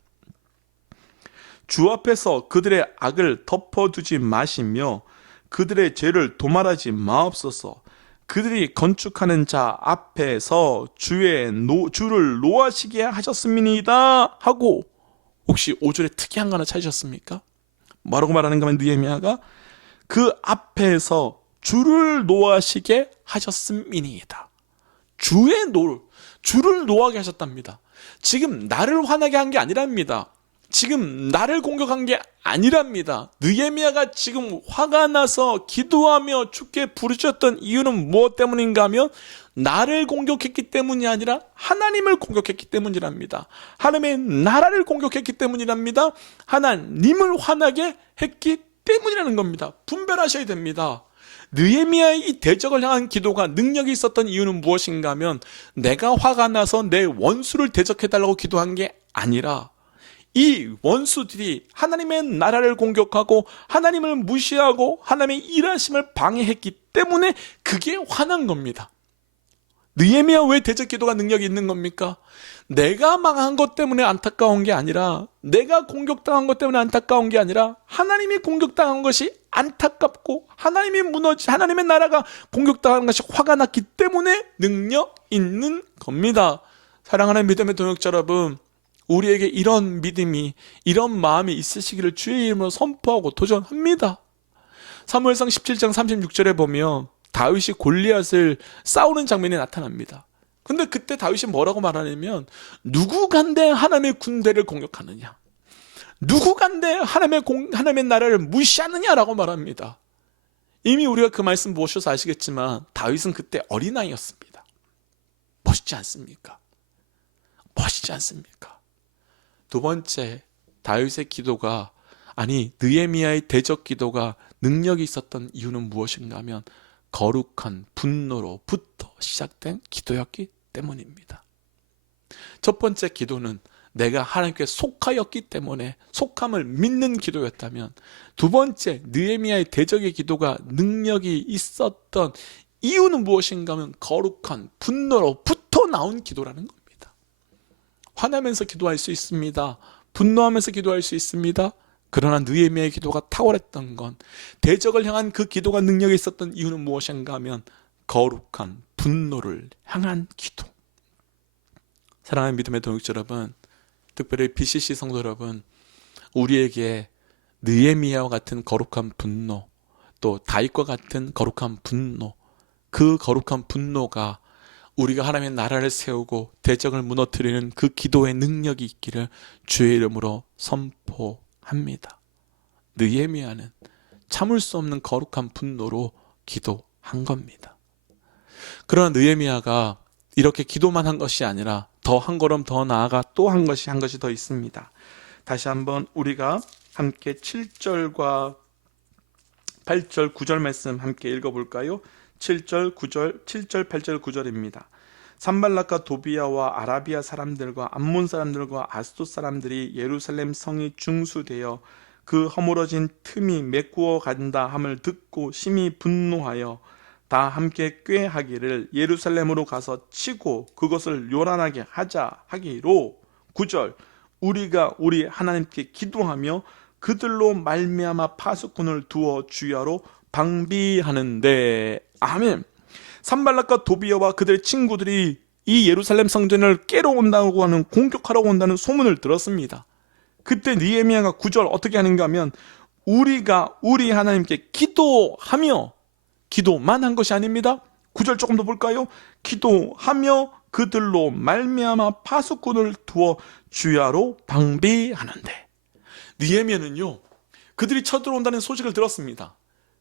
주 앞에서 그들의 악을 덮어두지 마시며 그들의 죄를 도말하지 마옵소서. 그들이 건축하는 자 앞에서 주를 노하시게 하셨음이니이다 하고, 혹시 5절에 특이한 거 하나 찾으셨습니까? 뭐라고 말하는가 하면 느헤미야가 그 앞에서 주를 노하시게 하셨음이니이다. 주를 노하게 하셨답니다. 지금 나를 화나게 한 게 아니랍니다. 지금 나를 공격한 게 아니랍니다. 느헤미야가 지금 화가 나서 기도하며 주께 부르짖었던 이유는 무엇 때문인가 하면 나를 공격했기 때문이 아니라 하나님을 공격했기 때문이랍니다. 하나님의 나라를 공격했기 때문이랍니다. 하나님을 화나게 했기 때문이라는 겁니다. 분별하셔야 됩니다. 느헤미야의 이 대적을 향한 기도가 능력이 있었던 이유는 무엇인가 하면 내가 화가 나서 내 원수를 대적해달라고 기도한 게 아니라 이 원수들이 하나님의 나라를 공격하고 하나님을 무시하고 하나님의 일하심을 방해했기 때문에 그게 화난 겁니다. 느헤미야 왜 대적 기도가 능력이 있는 겁니까? 내가 망한 것 때문에 안타까운 게 아니라, 내가 공격당한 것 때문에 안타까운 게 아니라 하나님이 공격당한 것이 안타깝고 하나님의 나라가 공격당한 것이 화가 났기 때문에 능력 있는 겁니다. 사랑하는 믿음의 동역자 여러분, 우리에게 이런 믿음이, 이런 마음이 있으시기를 주의 이름으로 선포하고 도전합니다. 사무엘상 17장 36절에 보면 다윗이 골리앗을 싸우는 장면이 나타납니다. 근데 그때 다윗이 뭐라고 말하냐면 누구간데 하나님의 군대를 공격하느냐, 누구간데 하나님의 나라를 무시하느냐라고 말합니다. 이미 우리가 그 말씀 보셔서 아시겠지만 다윗은 그때 어린아이였습니다. 멋있지 않습니까? 멋있지 않습니까? 두 번째, 다윗의 기도가, 아니 느헤미야의 대적 기도가 능력이 있었던 이유는 무엇인가 하면 거룩한 분노로부터 시작된 기도였기 때문입니다. 첫 번째 기도는 내가 하나님께 속하였기 때문에 속함을 믿는 기도였다면, 두 번째 느헤미야의 대적의 기도가 능력이 있었던 이유는 무엇인가 하면 거룩한 분노로부터 나온 기도라는 겁니다. 화나면서 기도할 수 있습니다. 분노하면서 기도할 수 있습니다. 그러나 느헤미야의 기도가 탁월했던 건, 대적을 향한 그 기도가 능력이 있었던 이유는 무엇인가 하면 거룩한 분노를 향한 기도. 사랑하는 믿음의 동역자 여러분, 특별히 BCC 성도 여러분, 우리에게 느헤미야와 같은 거룩한 분노, 또 다윗과 같은 거룩한 분노, 그 거룩한 분노가 우리가 하나님의 나라를 세우고 대적을 무너뜨리는 그 기도의 능력이 있기를 주의 이름으로 선포합니다. 느헤미야는 참을 수 없는 거룩한 분노로 기도한 겁니다. 그러나 느헤미야가 이렇게 기도만 한 것이 아니라 더 한 걸음 더 나아가 또 한 것이 더 있습니다. 다시 한번 우리가 함께 7절과 8절 9절 말씀 함께 읽어볼까요? 7절 8절 9절입니다. 산발락과 도비야와 아라비아 사람들과 암몬 사람들과 아스돗 사람들이 예루살렘 성이 중수되어 그 허물어진 틈이 메꾸어 간다 함을 듣고 심히 분노하여 다 함께 꾀하기를 예루살렘으로 가서 치고 그것을 요란하게 하자 하기로, 9절 우리가 우리 하나님께 기도하며 그들로 말미암아 파수꾼을 두어 주야로 방비하는데. 아멘. 산발락과 도비야와 그들의 친구들이 이 예루살렘 성전을 깨러 온다고 하는, 공격하러 온다는 소문을 들었습니다. 그때 느헤미야가 9절 어떻게 하는가 하면 우리가 우리 하나님께 기도하며, 기도만 한 것이 아닙니다. 9절 조금 더 볼까요? 기도하며 그들로 말미암아 파수꾼을 두어 주야로 방비하는데. 느헤미야는요, 그들이 쳐들어온다는 소식을 들었습니다.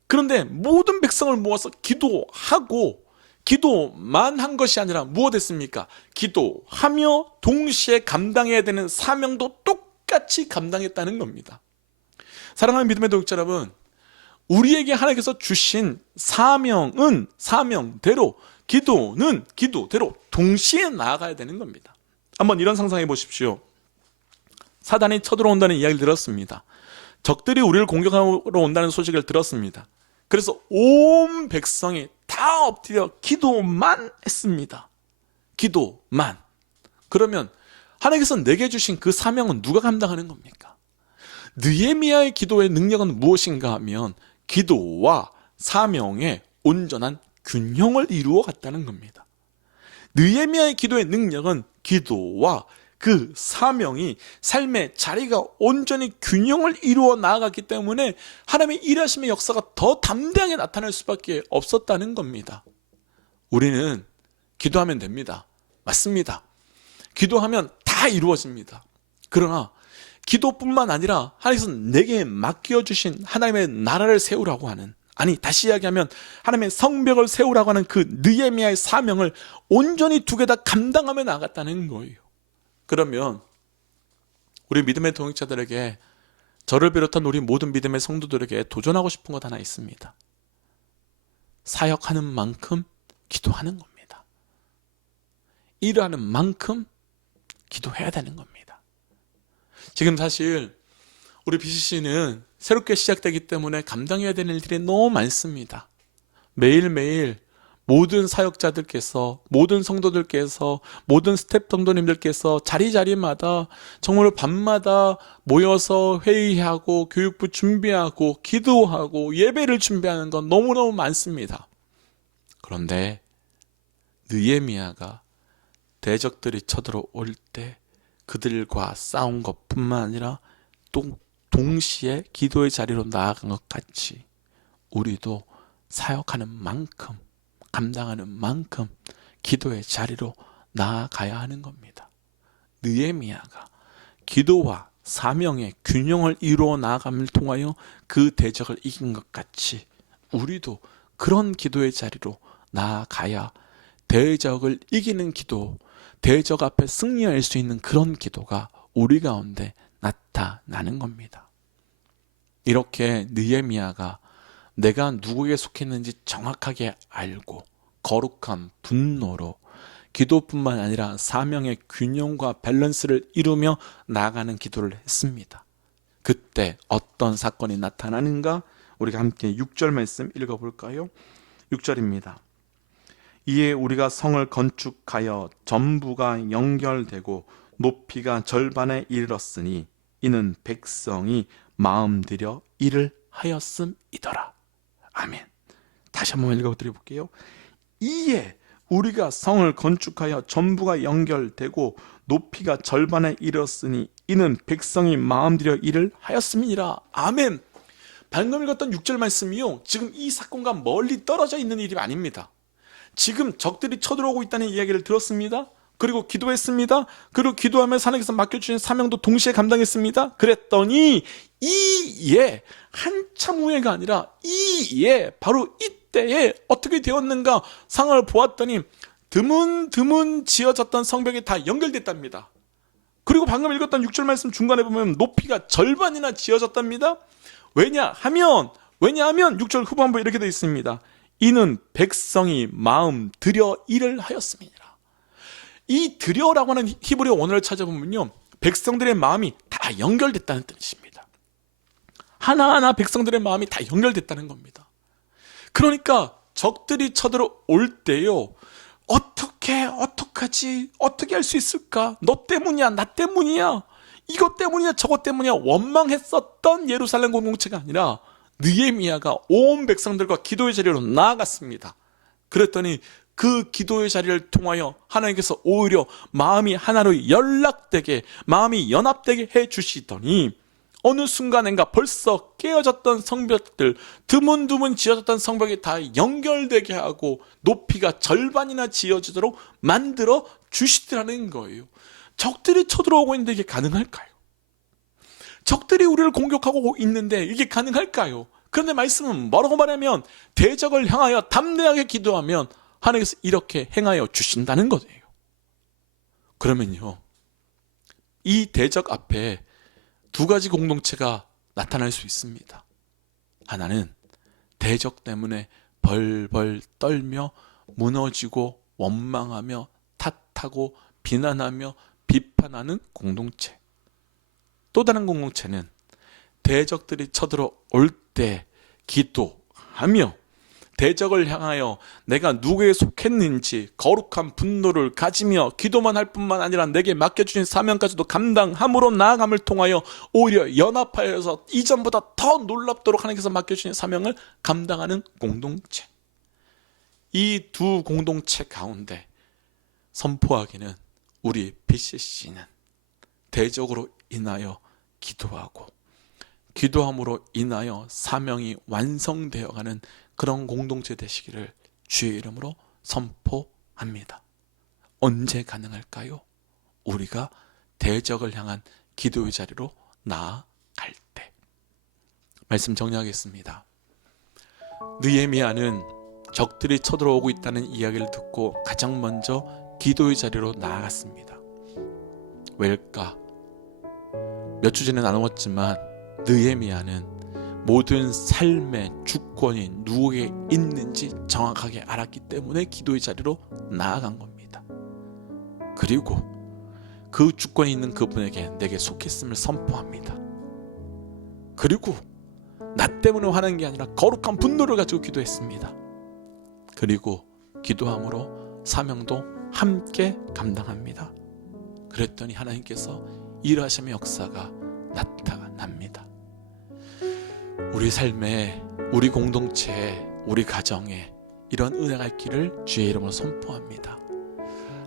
그런데 모든 백성을 모아서 기도하고, 기도만 한 것이 아니라 무엇했습니까? 기도하며 동시에 감당해야 되는 사명도 똑같이 감당했다는 겁니다. 사랑하는 믿음의 동역자 여러분, 우리에게 하나님께서 주신 사명은 사명대로, 기도는 기도대로 동시에 나아가야 되는 겁니다. 한번 이런 상상해 보십시오. 사단이 쳐들어온다는 이야기를 들었습니다. 적들이 우리를 공격하러 온다는 소식을 들었습니다. 그래서 온 백성이 다 엎드려 기도만 했습니다. 기도만. 그러면 하나님께서 내게 주신 그 사명은 누가 감당하는 겁니까? 느헤미야의 기도의 능력은 무엇인가 하면 기도와 사명의 온전한 균형을 이루어 갔다는 겁니다. 느헤미야의 기도의 능력은 기도와 그 사명이 삶의 자리가 온전히 균형을 이루어 나아갔기 때문에 하나님의 일하심의 역사가 더 담대하게 나타날 수밖에 없었다는 겁니다. 우리는 기도하면 됩니다. 맞습니다. 기도하면 다 이루어집니다. 그러나 기도뿐만 아니라 하나님께서 내게 맡겨주신 하나님의 나라를 세우라고 하는, 아니 다시 이야기하면 하나님의 성벽을 세우라고 하는 그 느헤미야의 사명을 온전히 두 개 다 감당하며 나갔다는 거예요. 그러면 우리 믿음의 동역자들에게, 저를 비롯한 우리 모든 믿음의 성도들에게 도전하고 싶은 것 하나 있습니다. 사역하는 만큼 기도하는 겁니다. 일하는 만큼 기도해야 되는 겁니다. 지금 사실 우리 BCC는 새롭게 시작되기 때문에 감당해야 되는 일들이 너무 많습니다. 매일매일 모든 사역자들께서, 모든 성도들께서, 모든 스태프 성도님들께서 자리자리마다 정말 밤마다 모여서 회의하고 교육부 준비하고 기도하고 예배를 준비하는 건 너무너무 많습니다. 그런데 느헤미야가 대적들이 쳐들어올 때 그들과 싸운 것뿐만 아니라 또 동시에 기도의 자리로 나아간 것 같이 우리도 사역하는 만큼, 감당하는 만큼 기도의 자리로 나아가야 하는 겁니다. 느헤미야가 기도와 사명의 균형을 이루어 나아감을 통하여 그 대적을 이긴 것 같이 우리도 그런 기도의 자리로 나아가야 대적을 이기는 기도, 대적 앞에 승리할 수 있는 그런 기도가 우리 가운데 나타나는 겁니다. 이렇게 느헤미야가 내가 누구에게 속했는지 정확하게 알고 거룩한 분노로 기도뿐만 아니라 사명의 균형과 밸런스를 이루며 나아가는 기도를 했습니다. 그때 어떤 사건이 나타나는가? 우리가 함께 6절 말씀 읽어볼까요? 6절입니다. 이에 우리가 성을 건축하여 전부가 연결되고 높이가 절반에 이르렀으니 이는 백성이 마음 들여 일을 하였음이더라. 아멘. 다시 한번 읽어드려볼게요. 이에 우리가 성을 건축하여 전부가 연결되고 높이가 절반에 이르렀으니 이는 백성이 마음 들여 일을 하였음이니라. 아멘. 방금 읽었던 6절 말씀이요, 지금 이 사건과 멀리 떨어져 있는 일이 아닙니다. 지금 적들이 쳐들어오고 있다는 이야기를 들었습니다. 그리고 기도했습니다. 그리고 기도하면서 하나님께서 맡겨주신 사명도 동시에 감당했습니다. 그랬더니 이에, 한참 후에가 아니라 이에, 바로 이때에 어떻게 되었는가 상황을 보았더니 드문드문 지어졌던 성벽이 다 연결됐답니다. 그리고 방금 읽었던 6절 말씀 중간에 보면 높이가 절반이나 지어졌답니다. 왜냐하면 6절 후반부에 이렇게 되어 있습니다. 이는 백성이 마음 들여 일을 하였음이니라. 이 들여라고 하는 히브리 원어를 찾아보면요, 백성들의 마음이 다 연결됐다는 뜻입니다. 하나하나 백성들의 마음이 다 연결됐다는 겁니다. 그러니까 적들이 쳐들어올 때요, 어떡하지? 어떻게 할 수 있을까? 너 때문이야, 나 때문이야, 이것 때문이야, 저것 때문이야 원망했었던 예루살렘 공동체가 아니라 느헤미야가 온 백성들과 기도의 자리로 나아갔습니다. 그랬더니 그 기도의 자리를 통하여 하나님께서 오히려 마음이 하나로 연락되게, 마음이 연합되게 해주시더니 어느 순간인가 벌써 깨어졌던 성벽들, 드문드문 지어졌던 성벽이 다 연결되게 하고 높이가 절반이나 지어지도록 만들어 주시더라는 거예요. 적들이 쳐들어오고 있는데 이게 가능할까요? 적들이 우리를 공격하고 있는데 이게 가능할까요? 그런데 말씀은 뭐라고 말하면 대적을 향하여 담대하게 기도하면 하나님께서 이렇게 행하여 주신다는 거예요. 그러면요, 이 대적 앞에 두 가지 공동체가 나타날 수 있습니다. 하나는 대적 때문에 벌벌 떨며 무너지고 원망하며 탓하고 비난하며 비판하는 공동체. 또 다른 공동체는 대적들이 쳐들어올 때 기도하며 대적을 향하여 내가 누구에 속했는지 거룩한 분노를 가지며 기도만 할 뿐만 아니라 내게 맡겨주신 사명까지도 감당함으로 나아감을 통하여 오히려 연합하여서 이전보다 더 놀랍도록 하나님께서 맡겨주신 사명을 감당하는 공동체. 이 두 공동체 가운데 선포하기는 우리 BCC는 대적으로 인하여 기도하고 기도함으로 인하여 사명이 완성되어가는 그런 공동체 되시기를 주의 이름으로 선포합니다. 언제 가능할까요? 우리가 대적을 향한 기도의 자리로 나아갈 때. 말씀 정리하겠습니다. 느헤미야는 적들이 쳐들어오고 있다는 이야기를 듣고 가장 먼저 기도의 자리로 나아갔습니다. 왜일까? 몇 주 전에 나누었지만 느헤미야는 모든 삶의 주권이 누구에게 있는지 정확하게 알았기 때문에 기도의 자리로 나아간 겁니다. 그리고 그 주권이 있는 그분에게 내게 속했음을 선포합니다. 그리고 나 때문에 화난 게 아니라 거룩한 분노를 가지고 기도했습니다. 그리고 기도함으로 사명도 함께 감당합니다. 그랬더니 하나님께서 일하심의 역사가 나타납니다. 우리 삶에, 우리 공동체에, 우리 가정에 이런 은혜가 있기를 주의 이름으로 선포합니다.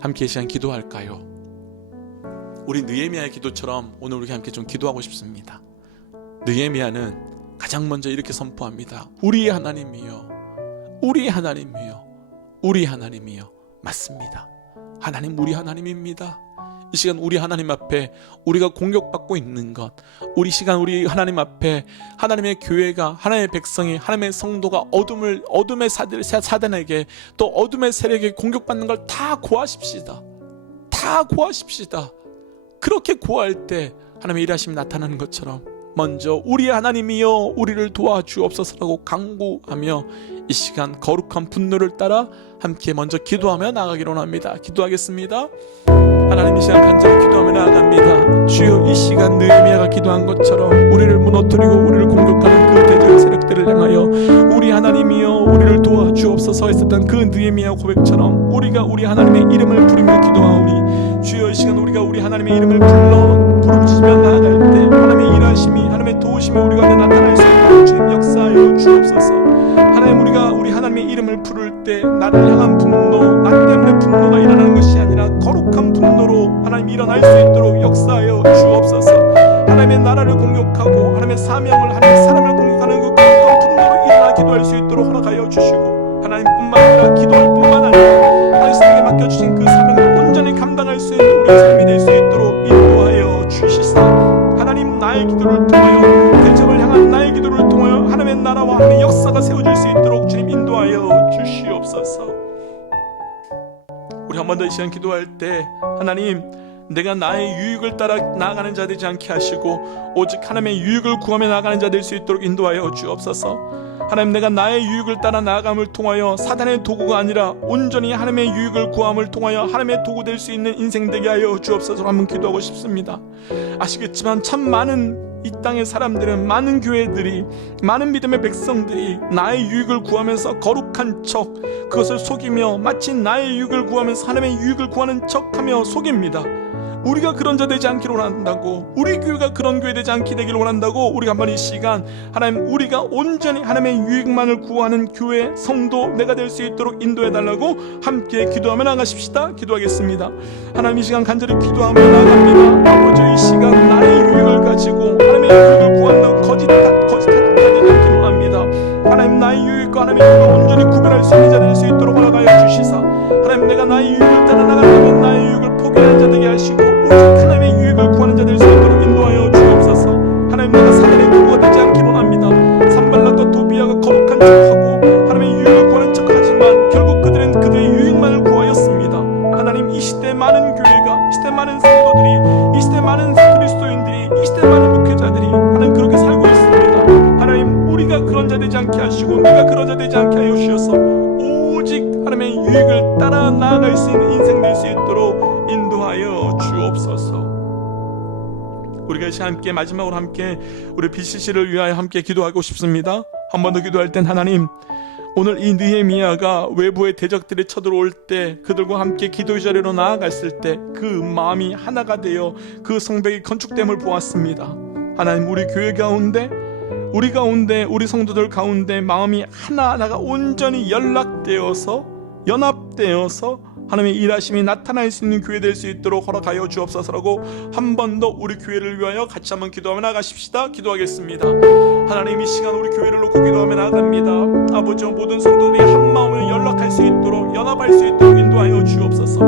함께 이 시간 기도할까요? 우리 느헤미야의 기도처럼 오늘 우리 함께 좀 기도하고 싶습니다. 느헤미야는 가장 먼저 이렇게 선포합니다. 우리 하나님이여, 우리 하나님이여, 우리 하나님이여. 맞습니다. 하나님, 우리 하나님입니다. 이 시간 우리 하나님 앞에 우리가 공격받고 있는 것, 우리 시간 우리 하나님 앞에 하나님의 교회가, 하나님의 백성이, 하나님의 성도가 어둠의 사단에게 또 어둠의 세력에게 공격받는 걸 다 고하십시다. 다 고하십시다. 그렇게 고할 때 하나님의 일하심이 나타나는 것처럼 먼저 우리 하나님이여 우리를 도와주옵소서라고 간구하며 이 시간 거룩한 분노를 따라 함께 먼저 기도하며 나아가기로 합니다. 기도하겠습니다. 하나님, 이 시간 간절히 기도하며 나아갑니다. 주여, 이 시간 느헤미야가 기도한 것처럼 우리를 무너뜨리고 우리를 공격하는 그 대적 세력들을 향하여 우리 하나님이여 우리를 도와주옵소서 했었던 그 느헤미야 고백처럼 우리가 우리 하나님의 이름을 부르며 기도하오니 주여, 이 시간 우리가 우리 하나님의 이름을 부르짖으며 나아갈 때 하나님의 일하심이, 하나님의 도우심이 우리 가운데 나타날 수 있도록 주님 역사하여 주옵소서. 하나님, 우리가 우리 하나님의 이름을 부를 때 나를 향한 분노, 나 때문에 분노가 일어나는 것이 아니라 거룩한 분노로 하나님 일어날 수 있도록 역사하여 주옵소서. 하나님의 나라를 공격하고 하나님의 사명을, 하나님의 사람을 공격하는 그 거룩한 분노로 일어나 기도할 수 있도록 허락하여 주시고, 하나님뿐만 아니라 기도할 뿐만 아니라 하나님께 맡겨주신 그 사명을 온전히 감당할 수 있는 우리의 삶이 될 수 있도록 인도하여 주시사, 하나님 나의 기도를 통하여, 대적을 향한 나의 기도를 통하여 하나님의 나라와 하나님의 역사가 세워질 수 있도록 주님 인도하여 주시옵소서. 우리 한 번 더 이 시간 기도할 때 하나님, 내가 나의 유익을 따라 나아가는 자 되지 않게 하시고 오직 하나님의 유익을 구하며 나아가는 자 될 수 있도록 인도하여 주옵소서. 하나님, 내가 나의 유익을 따라 나아감을 통하여 사단의 도구가 아니라 온전히 하나님의 유익을 구함을 통하여 하나님의 도구 될 수 있는 인생 되게 하여 주옵소서. 한번 기도하고 싶습니다. 아시겠지만 참 많은 이 땅의 사람들은, 많은 교회들이, 많은 믿음의 백성들이 나의 유익을 구하면서 거룩한 척, 그것을 속이며 마치 나의 유익을 구하면서 하나님의 유익을 구하는 척하며 속입니다. 우리가 그런 자 되지 않기를 원한다고, 우리 교회가 그런 교회 되지 않게 되기를 원한다고, 우리가 한번 이 시간 하나님, 우리가 온전히 하나님의 유익만을 구하는 교회, 성도 내가 될 수 있도록 인도해달라고 함께 기도하며 나가십시다. 기도하겠습니다. 하나님, 이 시간 간절히 기도하며 나갑니다. 아버지, 이 시간 나의 유익을 가지고 하나님의 유익을 구하는 거짓하는 자들이 되기를 합니다. 하나님 나의 유익과 하나님의 유익을 온전히 구별할 수 있는 자 될 수 있도록 허락하여 주시사 하나님 내가 나의 유익을 따라 나가려면 나의 유익을 포기하는 자 되게 하시고 오직 하나님의 유익을 구하는 자 될 수 있도록 인도하여 주옵소서. 하나님 내가 사단의 도구가 되지 않기로 합니다. 산발락과 도비아가 거룩한 척하고 하나님의 유익을 구하는 척하지만 결국 그들은 그들의 유익만을 구하였습니다. 하나님 이 시대 많은 교회가 이 시대 많은 성도들이 이 시대 많은 그리스도인들이 이 시대 많은 목회자들이 하나님 그렇게 살고 있습니다. 하나님 우리가 그런 자 되지 않게 하시고 내가 그런 자 되지 않게 하여 주셔서 오직 하나님의 유익을 따라 나아갈 수 있는 인생 될 수 있도록 인도하여 주옵소서. 우리가 이제 함께 마지막으로 함께 우리 BCC를 위하여 함께 기도하고 싶습니다. 한 번 더 기도할 땐 하나님 오늘 이 느헤미야가 외부의 대적들이 쳐들어올 때 그들과 함께 기도의 자리로 나아갔을 때 그 마음이 하나가 되어 그 성벽이 건축됨을 보았습니다. 하나님 우리 교회 가운데 우리 가운데 우리 성도들 가운데 마음이 하나하나가 온전히 연락되어서 연합되어서 하나님의 일하심이 나타날 수 있는 교회 될 수 있도록 허락하여 주옵소서라고 한 번 더 우리 교회를 위하여 같이 한번 기도하며 나가십시다. 기도하겠습니다. 하나님 이 시간 우리 교회를 놓고 기도하며 나갑니다. 아버지 모든 성도들이 한 마음으로 연락할 수 있도록 연합할 수 있도록 인도하여 주옵소서.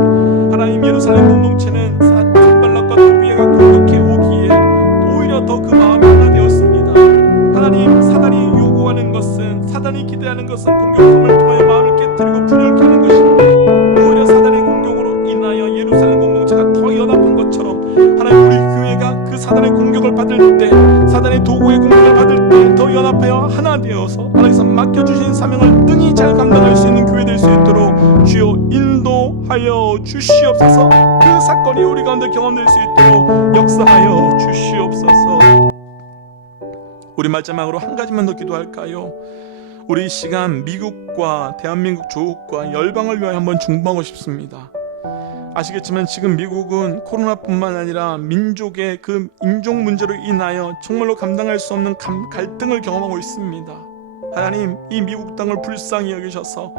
하나님 예루살렘 공동체는 산발락과 도비아가 공격해 오기에 오히려 더 그 마음이 하나 되었습니다. 하나님 사단이 요구하는 것은 사단이 기대하는 것은 공격함을 통하여 마음을 깨뜨리고 분열케 하는 것인데 오히려 사단의 공격으로 인하여 예루살렘 공동체가 더 연합한 것처럼 하나님 우리 교회가 그 사단의 공격을 받을 때 사단의 도구의 공격을 받을 때 더 연합하여 하나 되어서 하나님께서 맡겨주신 사명을 능히 잘 감당할 수 있는 교회 될 수 있도록 주여 인도하여 주시옵소서. 그 사건이 우리 가운데 경험될 수 있도록 역사하여 주시옵소서. 우리 마지막으로 한 가지만 더 기도할까요? 우리 이 시간 미국과 대한민국 조국과 열방을 위하여 한번 중보하고 싶습니다. 아시겠지만 지금 미국은 코로나뿐만 아니라 민족의 그 인종 문제로 인하여 정말로 감당할 수 없는 갈등을 경험하고 있습니다. 하나님 이 미국 땅을 불쌍히 여기셔서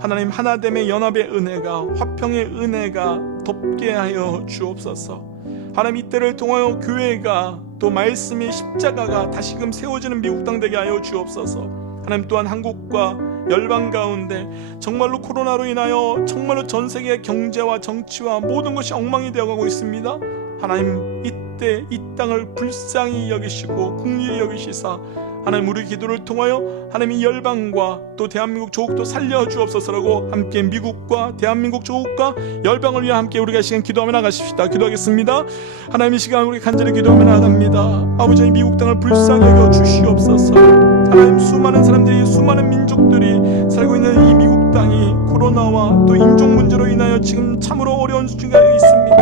하나님 하나됨의 연합의 은혜가 화평의 은혜가 덮게 하여 주옵소서. 하나님 이때를 통하여 교회가 또 말씀의 십자가가 다시금 세워지는 미국 땅 되게 하여 주옵소서. 하나님 또한 한국과 열방 가운데 정말로 코로나로 인하여 정말로 전 세계의 경제와 정치와 모든 것이 엉망이 되어가고 있습니다. 하나님 이때 이 땅을 불쌍히 여기시고 긍휼히 여기시사 하나님 우리 기도를 통하여 하나님 이 열방과 또 대한민국 조국도 살려주옵소서라고 함께 미국과 대한민국 조국과 열방을 위해 함께 우리가 시간 기도하며 나가십시다. 기도하겠습니다. 하나님 이 시간 우리 간절히 기도하며 나갑니다. 아버지 미국 땅을 불쌍히 여겨 주시옵소서. 하나님 수많은 사람들이 수많은 민족들이 살고 있는 이 미국 땅이 코로나와 또 인종 문제로 인하여 지금 참으로 어려운 수준에 있습니다.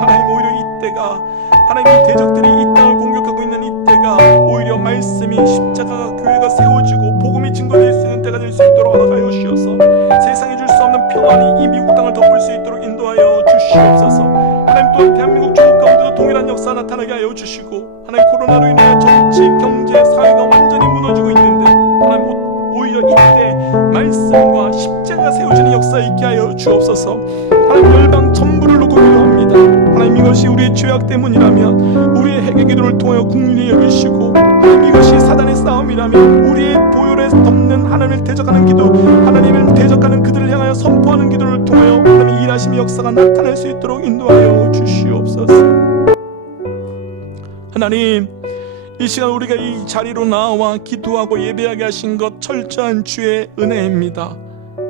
하나님 오히려 이때가 하나님 이 대적들이 이 땅을 공격하고 있는 이때가 오히려 말씀이 십자가가 교회가 세워지고 복음이 증거될 수 있는 때가 될 수 있도록 허락하여 주셔서 세상에 줄 수 없는 평안이 이 미국 땅을 덮을 수 있도록 인도하여 주시옵소서. 하나님 또한 대한민국 조국 가운데도 동일한 역사 나타나게 하여 주시고 하나님 코로나로 인해 정치, 경제, 사회가 완전히 무너지고 있는데 하나님 오히려 이때 말씀과 십자가 세워지는 역사 있게 하여 주옵소서. 하나님 열방 전부를 놓고 기도합니다. 하나님 이것이 우리의 죄악 때문이라면 우리의 회개 기도를 통하여 긍휼히 여기시고 하나님 이것이 사단의 싸움이라면 우리의 보혈에 덮는 하나님을 대적하는 기도 하나님을 대적하는 그들을 향하여 선포하는 기도를 통하여 하나님의 일하심의 역사가 나타날 수 있도록 인도하여 주시옵소서. 하나님 이 시간 우리가 이 자리로 나와 기도하고 예배하게 하신 것 철저한 주의 은혜입니다.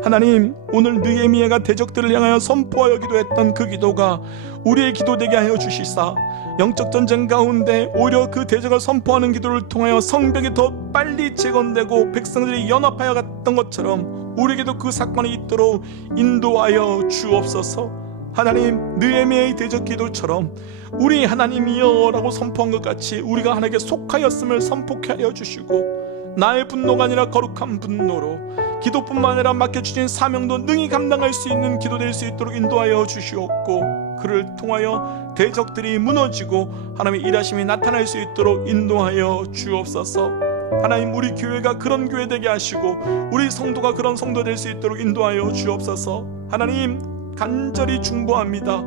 하나님 오늘 느헤미야가 대적들을 향하여 선포하여 기도했던 그 기도가 우리의 기도 되게 하여 주시사 영적 전쟁 가운데 오히려 그 대적을 선포하는 기도를 통하여 성벽이 더 빨리 재건되고 백성들이 연합하여 갔던 것처럼 우리에게도 그 사건이 있도록 인도하여 주옵소서. 하나님 느헤미야의 대적 기도처럼 우리 하나님이여 라고 선포한 것 같이 우리가 하나님께 속하였음을 선포케 하여 주시고 나의 분노가 아니라 거룩한 분노로 기도뿐만 아니라 맡겨주신 사명도 능히 감당할 수 있는 기도 될 수 있도록 인도하여 주시옵고 그를 통하여 대적들이 무너지고 하나님의 일하심이 나타날 수 있도록 인도하여 주옵소서. 하나님 우리 교회가 그런 교회 되게 하시고 우리 성도가 그런 성도 될 수 있도록 인도하여 주옵소서. 하나님 간절히 중보합니다.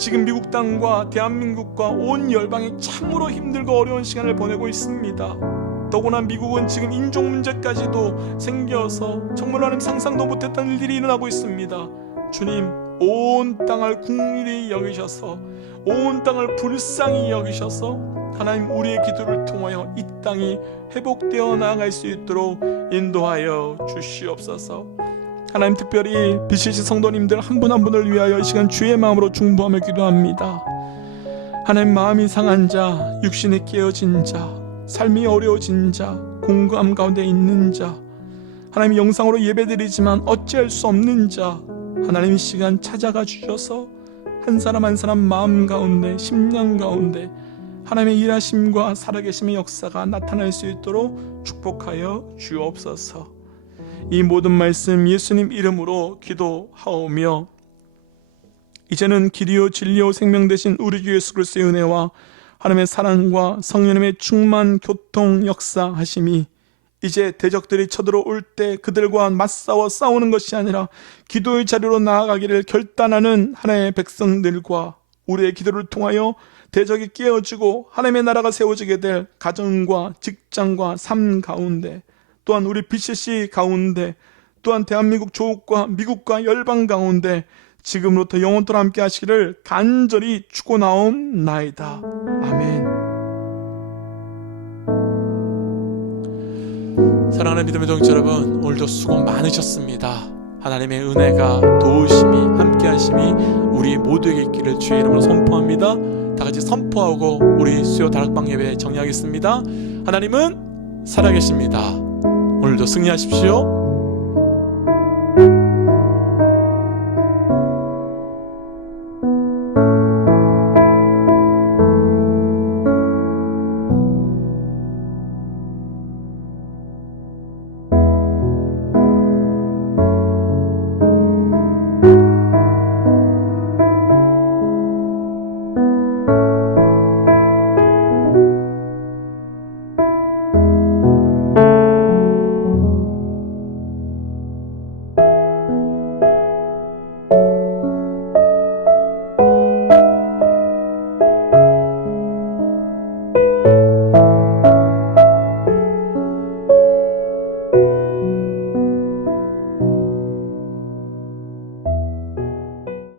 지금 미국 땅과 대한민국과 온 열방이 참으로 힘들고 어려운 시간을 보내고 있습니다. 더구나 미국은 지금 인종 문제까지도 생겨서 정말 하나님 상상도 못했던 일들이 일어나고 있습니다. 주님, 온 땅을 긍휼히 여기셔서, 온 땅을 불쌍히 여기셔서 하나님, 우리의 기도를 통하여 이 땅이 회복되어 나아갈 수 있도록 인도하여 주시옵소서. 하나님, 특별히 BCC 성도님들 한 분 한 분을 위하여 이 시간 주의 마음으로 중보하며 기도합니다. 하나님, 마음이 상한 자, 육신이 깨어진 자, 삶이 어려워진 자, 공고함 가운데 있는 자, 하나님, 영상으로 예배드리지만 어찌할 수 없는 자, 하나님, 이 시간 찾아가 주셔서 한 사람 한 사람 마음 가운데, 심령 가운데 하나님의 일하심과 살아계심의 역사가 나타날 수 있도록 축복하여 주옵소서. 이 모든 말씀 예수님 이름으로 기도하오며, 이제는 길이요 진리요 생명 되신 우리 주 예수 그리스도의 은혜와 하나님의 사랑과 성령님의 충만 교통 역사하심이 이제 대적들이 쳐들어올 때 그들과 맞싸워 싸우는 것이 아니라 기도의 자리로 나아가기를 결단하는 하나님의 백성들과 우리의 기도를 통하여 대적이 깨어지고 하나님의 나라가 세워지게 될 가정과 직장과 삶 가운데, 또한 우리 BCC 가운데, 또한 대한민국 조국과 미국과 열방 가운데 지금부터 영원토록 함께 하시기를 간절히 축원하옵나이다. 아멘. 사랑하는 믿음의 동지 여러분, 오늘도 수고 많으셨습니다. 하나님의 은혜가, 도우심이, 함께하심이 우리 모두에게 있기를 주의 이름으로 선포합니다. 다 같이 선포하고 우리 수요 다락방 예배 정리하겠습니다. 하나님은 살아계십니다. 오늘도 승리하십시오.